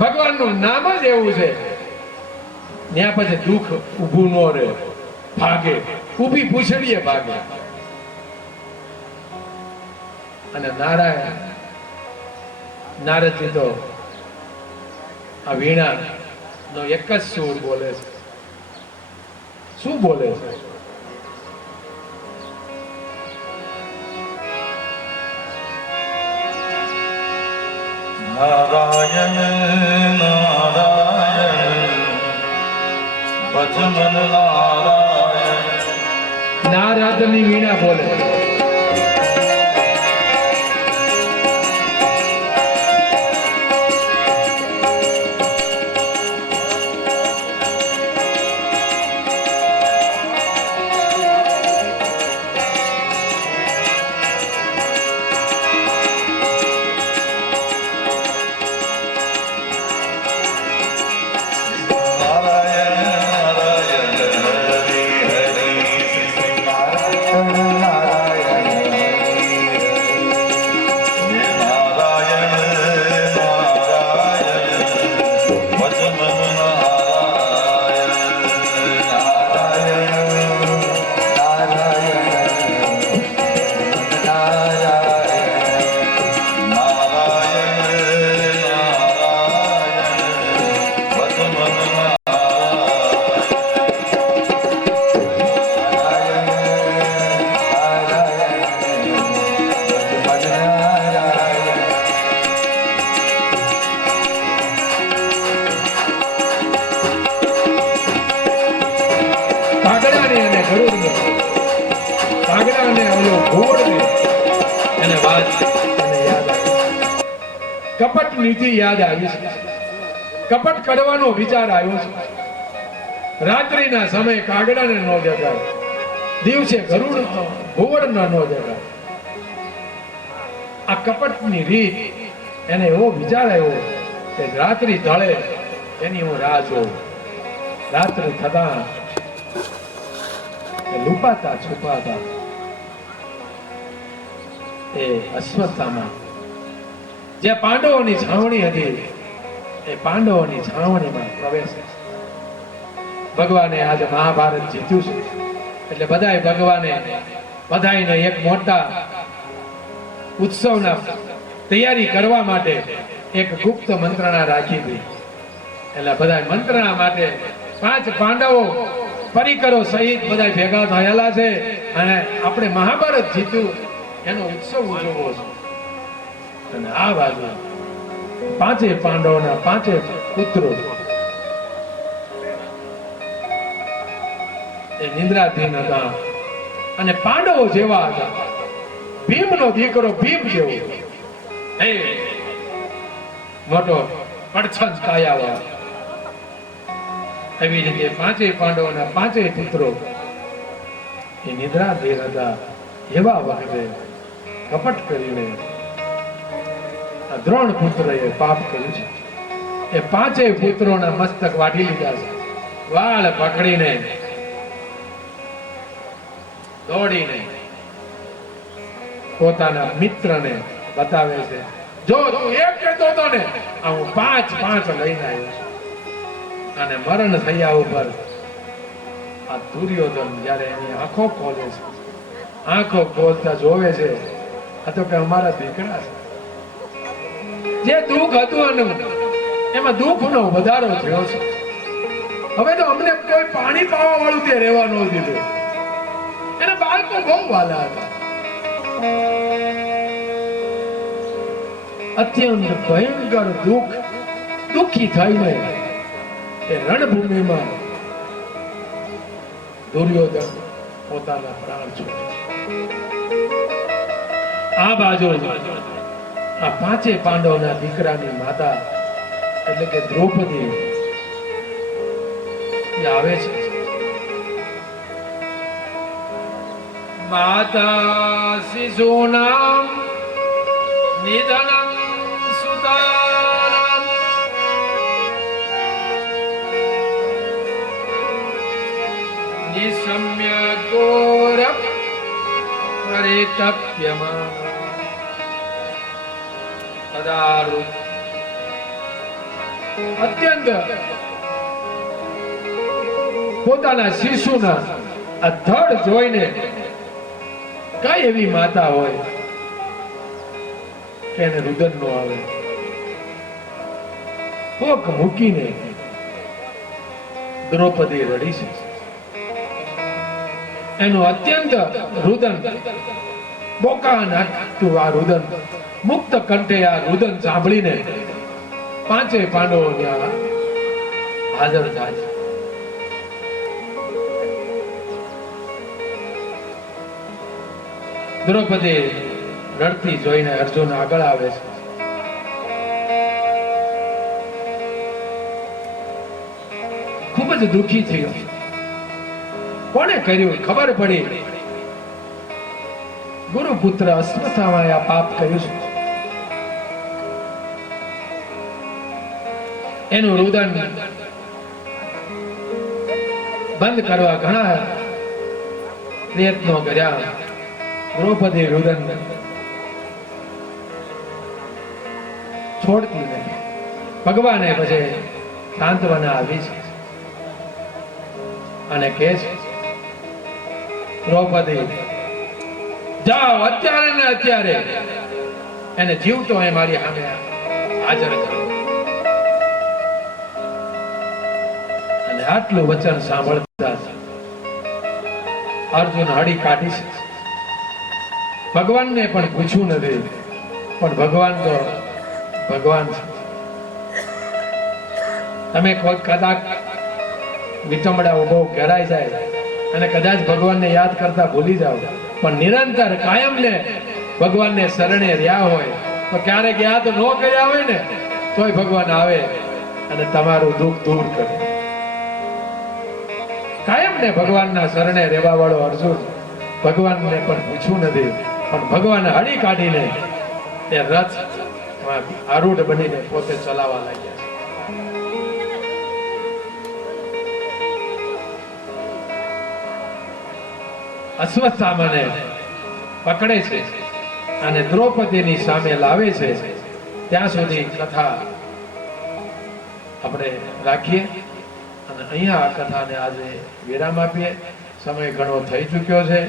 ભગવાનનું નામ જ એવું છે. ત્યાં પછી દુઃખ ઊભું ન રહે, ભાગે, ઊભી પૂછડીએ ભાગે. અને નારદજી તો આ વીણા નો એક જ સુર બોલે છે. શું બોલે છે? નારાયણ નારાયણ ભજમન નારાયણ. નારદની વીણા બોલે. કપટ નીતિ યાદ આવી છે. કપટ કરવાનો વિચાર આવ્યો છે. રાત્રિના સમયે કાગડાને ન દેખાય, દિવસે ગરુડ ઘોવડ ન દેખાય. આ કપટની રીત એને એવો વિચાર આવ્યો કે રાત્રિ ઢળે એની હું રાહ જોઉં. રાત્રિ થતા લુપાતા છુપાતા એ અશ્વત્થામા જે પાંડવોની છાવણી હતી એ પાંડવોની છાવણીમાં પ્રવેશે. ભગવાને આજે મહાભારત જીત્યું છે એટલે બધાય ભગવાને બધાયને એક મોટા ઉત્સવના તૈયારી કરવા માટે એક ગુપ્ત મંત્રણા રાખી હતી. એટલે બધાય મંત્રણા માટે 5 પાંડવો પરિકરો સહિત બધાય ભેગા થયેલા છે અને આપણે મહાભારત જીત્યું એનો ઉત્સવ ઉજવવો છે. અને આ બાજુ 5 પાંડવોના 5 પુત્રો એ નિંદ્રાધીન હતા અને પાંડવો જેવા હતા. ભીમનો દીકરો ભીમ જેવો, એ મોટો પડછંદ કાયાવાળો. એવી રીતે 5 પાંડવોના 5 પુત્રો એ નિંદ્રાધીન હતા. એવા વખતે કપટ કરીને દ્રોણ પુત્રએ પાપ કર્યું છે. એ 5 પુત્રોના મસ્તક વાઢી લીધા છે. વાળ પકડીને દોડીને પોતાના મિત્રને બતાવે છે, જો તું એક કહેતો હતો ને, આ હું 5 લઈને આવ્યો છું. અને મરણ થયા ઉપર આ દુર્યોધન જયારે એની આંખો ખોલે છે, આંખો ખોલતા જોવે છે આ તો કે અમારા દીકરા છે. જે દુઃખ હતું એમાં દુઃખનો વધારો થયો છે. હવે તો અમને કોઈ પાણી પાવા વાળું તે રહેવા ન દીધું. એના બાળકો બહુ વાલા હતા. અત્યંત ભયંકર દુઃખી થઈને એ રણભૂમિમાં દુર્યોધન પોતાના પ્રાણ છોડે. આ બાજુ આ પાંચે પાંડવના દીકરાની માતા એટલે કે દ્રૌપદી એ આવે છે. માતા શિશુનામ નિધનમ સુતાનામ નિશમ્ય ઘોર પરિતપ્યમાન તદારુ અત્યંત પોતાના શિશુના આ ધડ જોઈને કઈ એવી માતા હોય કે એને રુદન નો આવે. કોક મૂકીને દ્રૌપદી રડી છે. એનું અત્યંત રુદન બોકા નાખતું આ રુદન મુક્ત કંઠે આ રુદન સાંભળીને પાંચે પાંડવો ત્યાં હાજર થાય છે. દ્રૌપદી રડતી જોઈને અર્જુન આગળ આવે છે. ખૂબ જ દુઃખી થયો. કોણે કર્યું ખબર પડી. ગુરુપુત્ર અશ્વત્થામાએ આ પાપ કર્યું છે. એનું રુદન બંધ કરવા ઘણા પ્રયત્નો કર્યા. દ્રૌપદી રુદન છોડતી નહીં. ભગવાને પછી સાંત્વના આપી છે અને કહે છે દ્રૌપદી જાઓ અત્યારે ને અત્યારે એને જીવતો એ મારી સામે હાજર કરો. અને આટલું વચન સાંભળતા અર્જુન હળી કાઢી છે. ભગવાનને પણ પૂછ્યું નથી, પણ ભગવાન તો ભગવાન છે. તમે કોઈ કદાચ વિટમડાઓ બહુ ઘેરાઈ જાય અને કદાચ ભગવાનને યાદ કરતા ભૂલી જાઓ, પણ નિરંતર કાયમને ભગવાનને શરણે રહ્યા હોય તો ક્યારેક યાદ ન કર્યા હોય ને તોય ભગવાન આવે અને તમારું દુઃખ દૂર કરે. કાયમને ભગવાનના શરણે રહેવા વાળો અર્જુન ભગવાનને પણ પૂછ્યું નથી, પણ ભગવાન હળી કાઢીને એ રથ આરૂઢ બનીને પોતે ચલાવવા લાગ્યા છે. અશ્વત્થામાને પકડે છે અને દ્રૌપદીની સામે લાવે છે. ત્યાં સુધી કથા આપણે રાખીએ અને અહીંયા આ કથાને આજે વિરામ આપીએ. સમય ઘણો થઈ ચૂક્યો છે.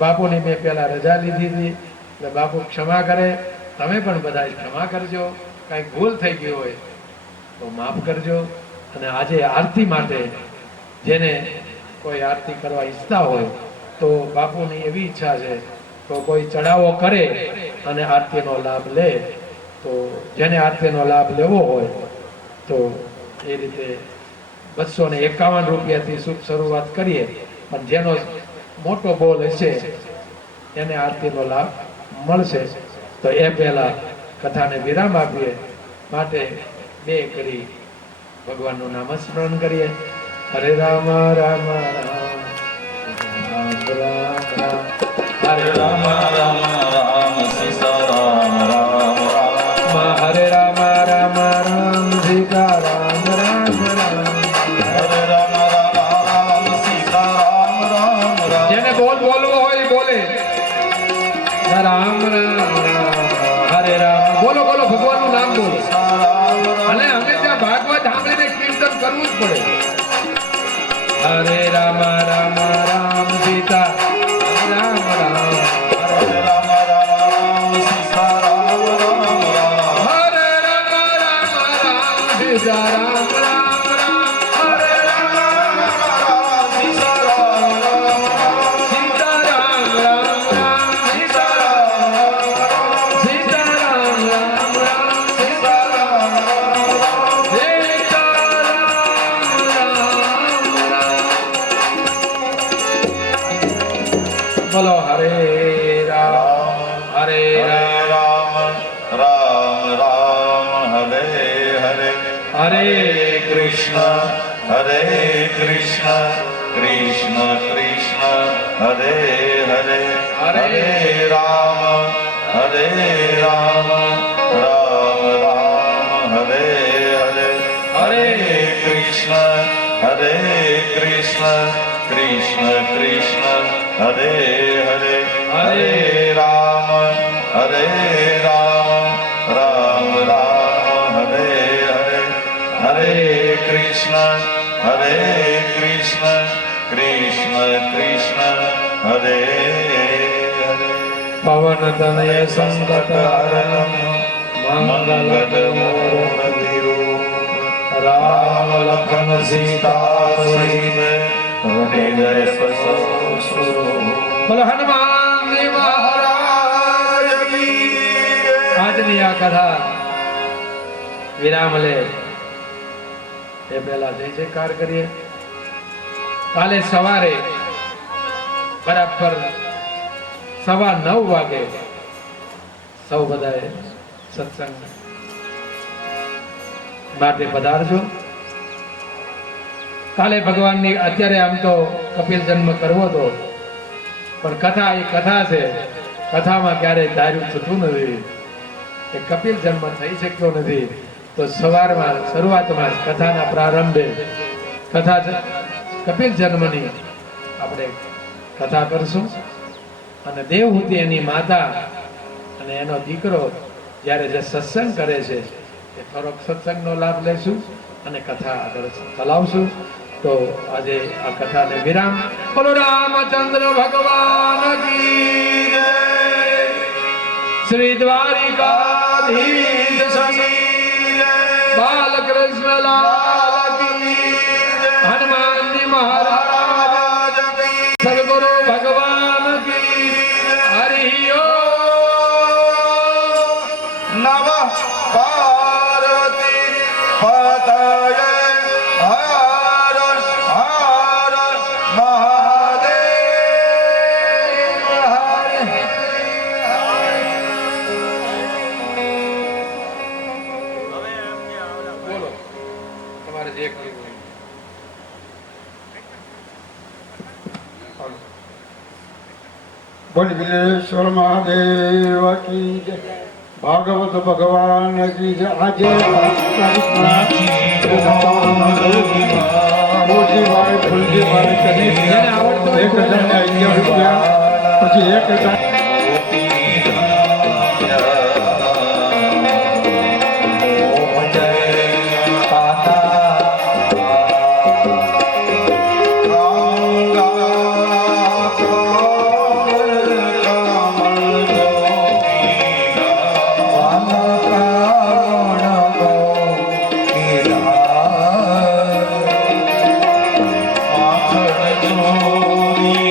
બાપુની મેં પહેલા રજા લીધી હતી એટલે બાપુ ક્ષમા કરે. તમે પણ બધા ક્ષમા કરજો. કંઈક ભૂલ થઈ ગઈ હોય તો માફ કરજો. અને આજે આરતી માટે જેને કોઈ આરતી કરવા ઈચ્છતા હોય તો બાપુની એવી ઈચ્છા છે તો કોઈ ચડાવો કરે અને આરતીનો લાભ લે. તો જેને આરતીનો લાભ લેવો હોય તો એ રીતે 251 રૂપિયાથી શુભ શરૂઆત કરીએ, પણ જેનો મોટો બોલ હશે એને આરતીનો લાભ મળશે. તો એ પહેલા કથાને વિરામ આપીએ. માટે બે કરી ભગવાનનું નામ સ્મરણ કરીએ. હરે રામ રામ રામ રામ રામ હરે રામ રામ રામ સીતા રામ રામ રામ હરે રામ રામ રામ સીતા રામ રામ રામ હરે રામ રામ સીતા રામ રામ રામ. જેને બોલ બોલવો હોય બોલે રામ રામ હરે રામ. બોલો બોલો ભગવાનનું નામ બોલો. અને અમે ત્યાં ભાગવત સાંભળીને કીર્તન કરવું જ પડે. હરે રામ રામ રામ સીતા રામ રામ હરે રામ રામ સીતા રામ રામ રામ. હરે રામ રામ રામ સીતા રામ રામ રામ હરે રામ રામ સીતા રામ રામ રામ. સીતા રામ રામ રામ સીતા રામ સીતા રામ રામ રામ સીતા રામ રામ રામ. સીતા રામ રામ રામ. બોલો હરે રામ હરે રામ રામ રામ હરે કૃષ્ણ હરે કૃષ્ણ કૃષ્ણ કૃષ્ણ હરે હરે હરે રામ હરે રામ રામ રામ હરે હરે હરે કૃષ્ણ કૃષ્ણ કૃષ્ણ હરે હરે હરે રામ રામ રામ હરે હરે હરે કૃષ્ણ કૃષ્ણ કૃષ્ણ હરે હરે પવન તનય સંકટ હરણ મંગલ રામ લખન સીતા સહિત હૃદય સ્વસ્વ બોલો હનુમાનજી મહારાજ આજની આ કથા વિરામ લે એ પહેલા જય જયકાર કરીએ. કાલે સવારે બરાબર 9:15 વાગે સૌ બધાએ સત્સંગ માટે પધારજો. કાલે ભગવાનની અત્યારે આમ તો કપિલ જન્મ કરવો હતો, પણ કથા એ કથા છે, કથામાં ક્યારેય ધાર્યું થતું નથી, એ કપિલ જન્મ થઈ શકતો નથી. તો સવારમાં શરૂઆતમાં કથાના પ્રારંભે કપિલ જન્મની આપણે કથા કરશું, અને દેવહૂતિ એની માતા અને એનો દીકરો જ્યારે જે સત્સંગ કરે છે એ થોડોક સત્સંગનો લાભ લઈશું અને કથા આગળ ચલાવશું. તો આજે આ કથાને વિરામ. બોલો રામચંદ્ર ભગવાન કી જય. શ્રી દ્વારિકાધીશ બાલકૃષ્ણ લાલ કી જય. હનુમાનજી મહારાજ સદગુરુ ભગવાન કી હરિ ઓમ. નમઃ પાર્વતી પતયે હર હર બોલો તમારે જે કરવું હોય. બોલ વિલેશ્વર મહાદેવ કી જય. ભાગવત ભગવાન કી જય. આજે મોજીભાઈ ફૂલજીભાઈ કરી જેને આવડતો હોય 1011 રૂપિયા, પછી 1000 માખણ ચોરી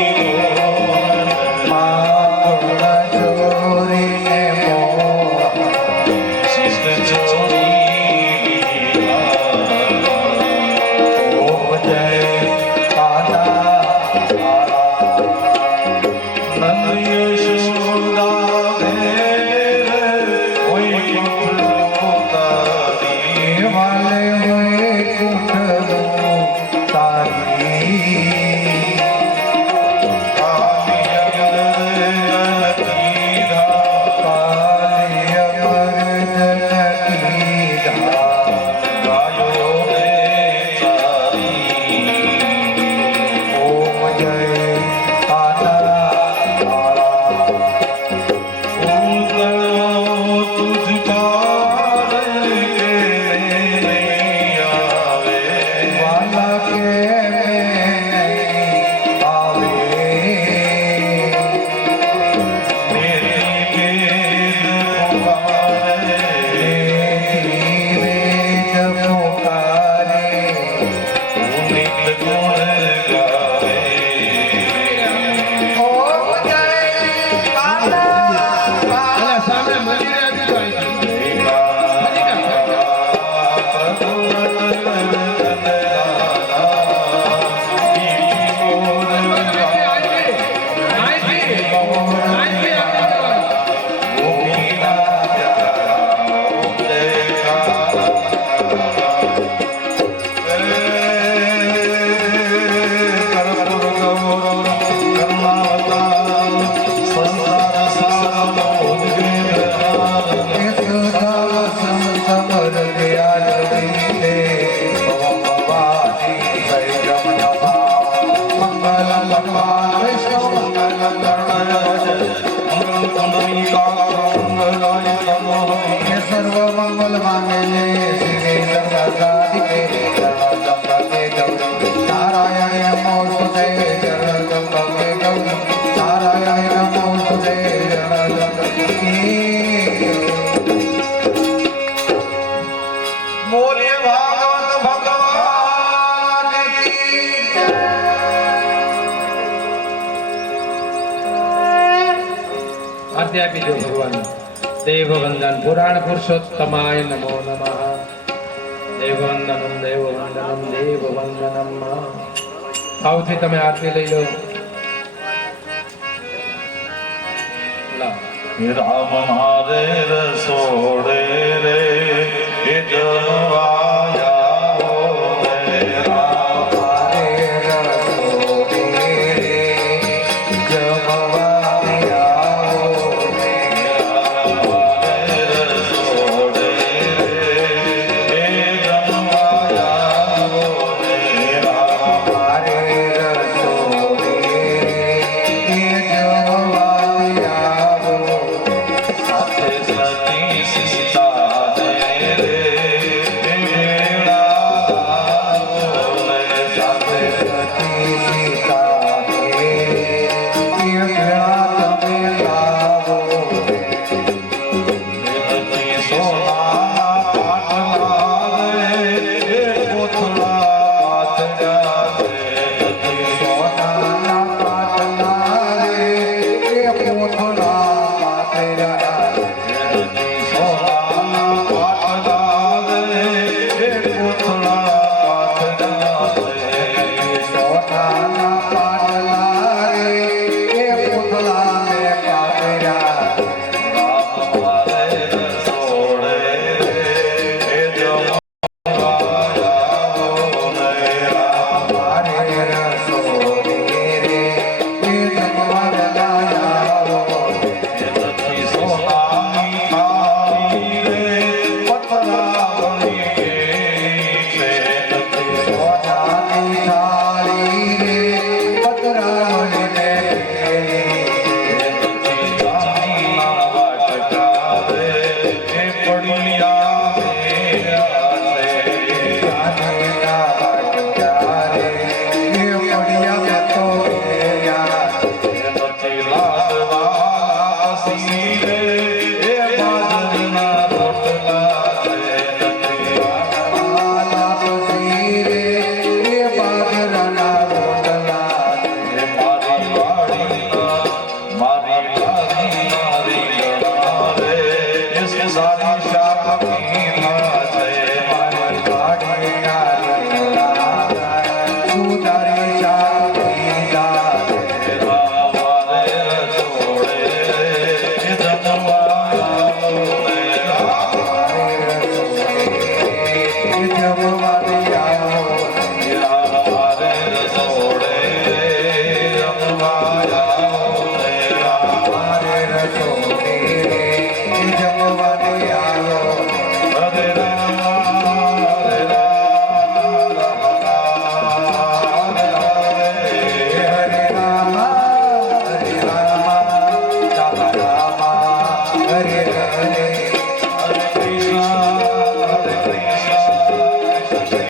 ભાગવત ભગવાન કી જય. આરતી આપી દો ભગવાન. દેવ વંદન પુરાણ પુરુષોત્તમાય નમો નમઃ. દેવ વંદનમ દેવ વંદનમ દેવ વંદનમ. ભાવથી તમે આરતી લઈ લો. લાવો. રામ મારે રસોડે રે એ જનવાયા રે. રામ મારે રસોડે રે જમવાયા રે. રામ મારે રસોડે રે એ જમવાયા રે. રામ મારે રસોડે રે એ જમવાયા સાથે સતી સીતા રે મેળા સાથે સતી સીતા રે મેળા તમે લાવો સોના પાટલા રે કોથળા પાથરા રે. સોના પાટલા રે કોથળા પાથરા. સોના પાટલા રે કોથળા પાથરા રે. સોના પાટલા રે કોથળા મે પાથરા. રામ મારે રસોડે રે જમવાયા રે. રામ મારે રસોડે રે જમવાયા રે. નથી સોનાની થાળી રે પતરાવળી છે. નથી સોનાની થાળી રે પતરાવળી છે. નથી ચાંદીના વાટકા રે એ પડ્યા મેલ્યા છે. ચાંદીના વાટકા રે એ પડ્યા તો મેલ્યા. નથી લાડવા સી રે એ બાજરીના રોટલા છે. નથી લાડવા સી રે એ બાજરાના રોટલા છે. મારી વાડીના મારી લારીના રીંગણા રે એ સારી શાકીના છે. મારી વાડીના રીંગણા સુધારી શાકીના છે. રામ મારે રસોડે એ જમવાયા રે. રામ મારે રસોડે એ જમવાયા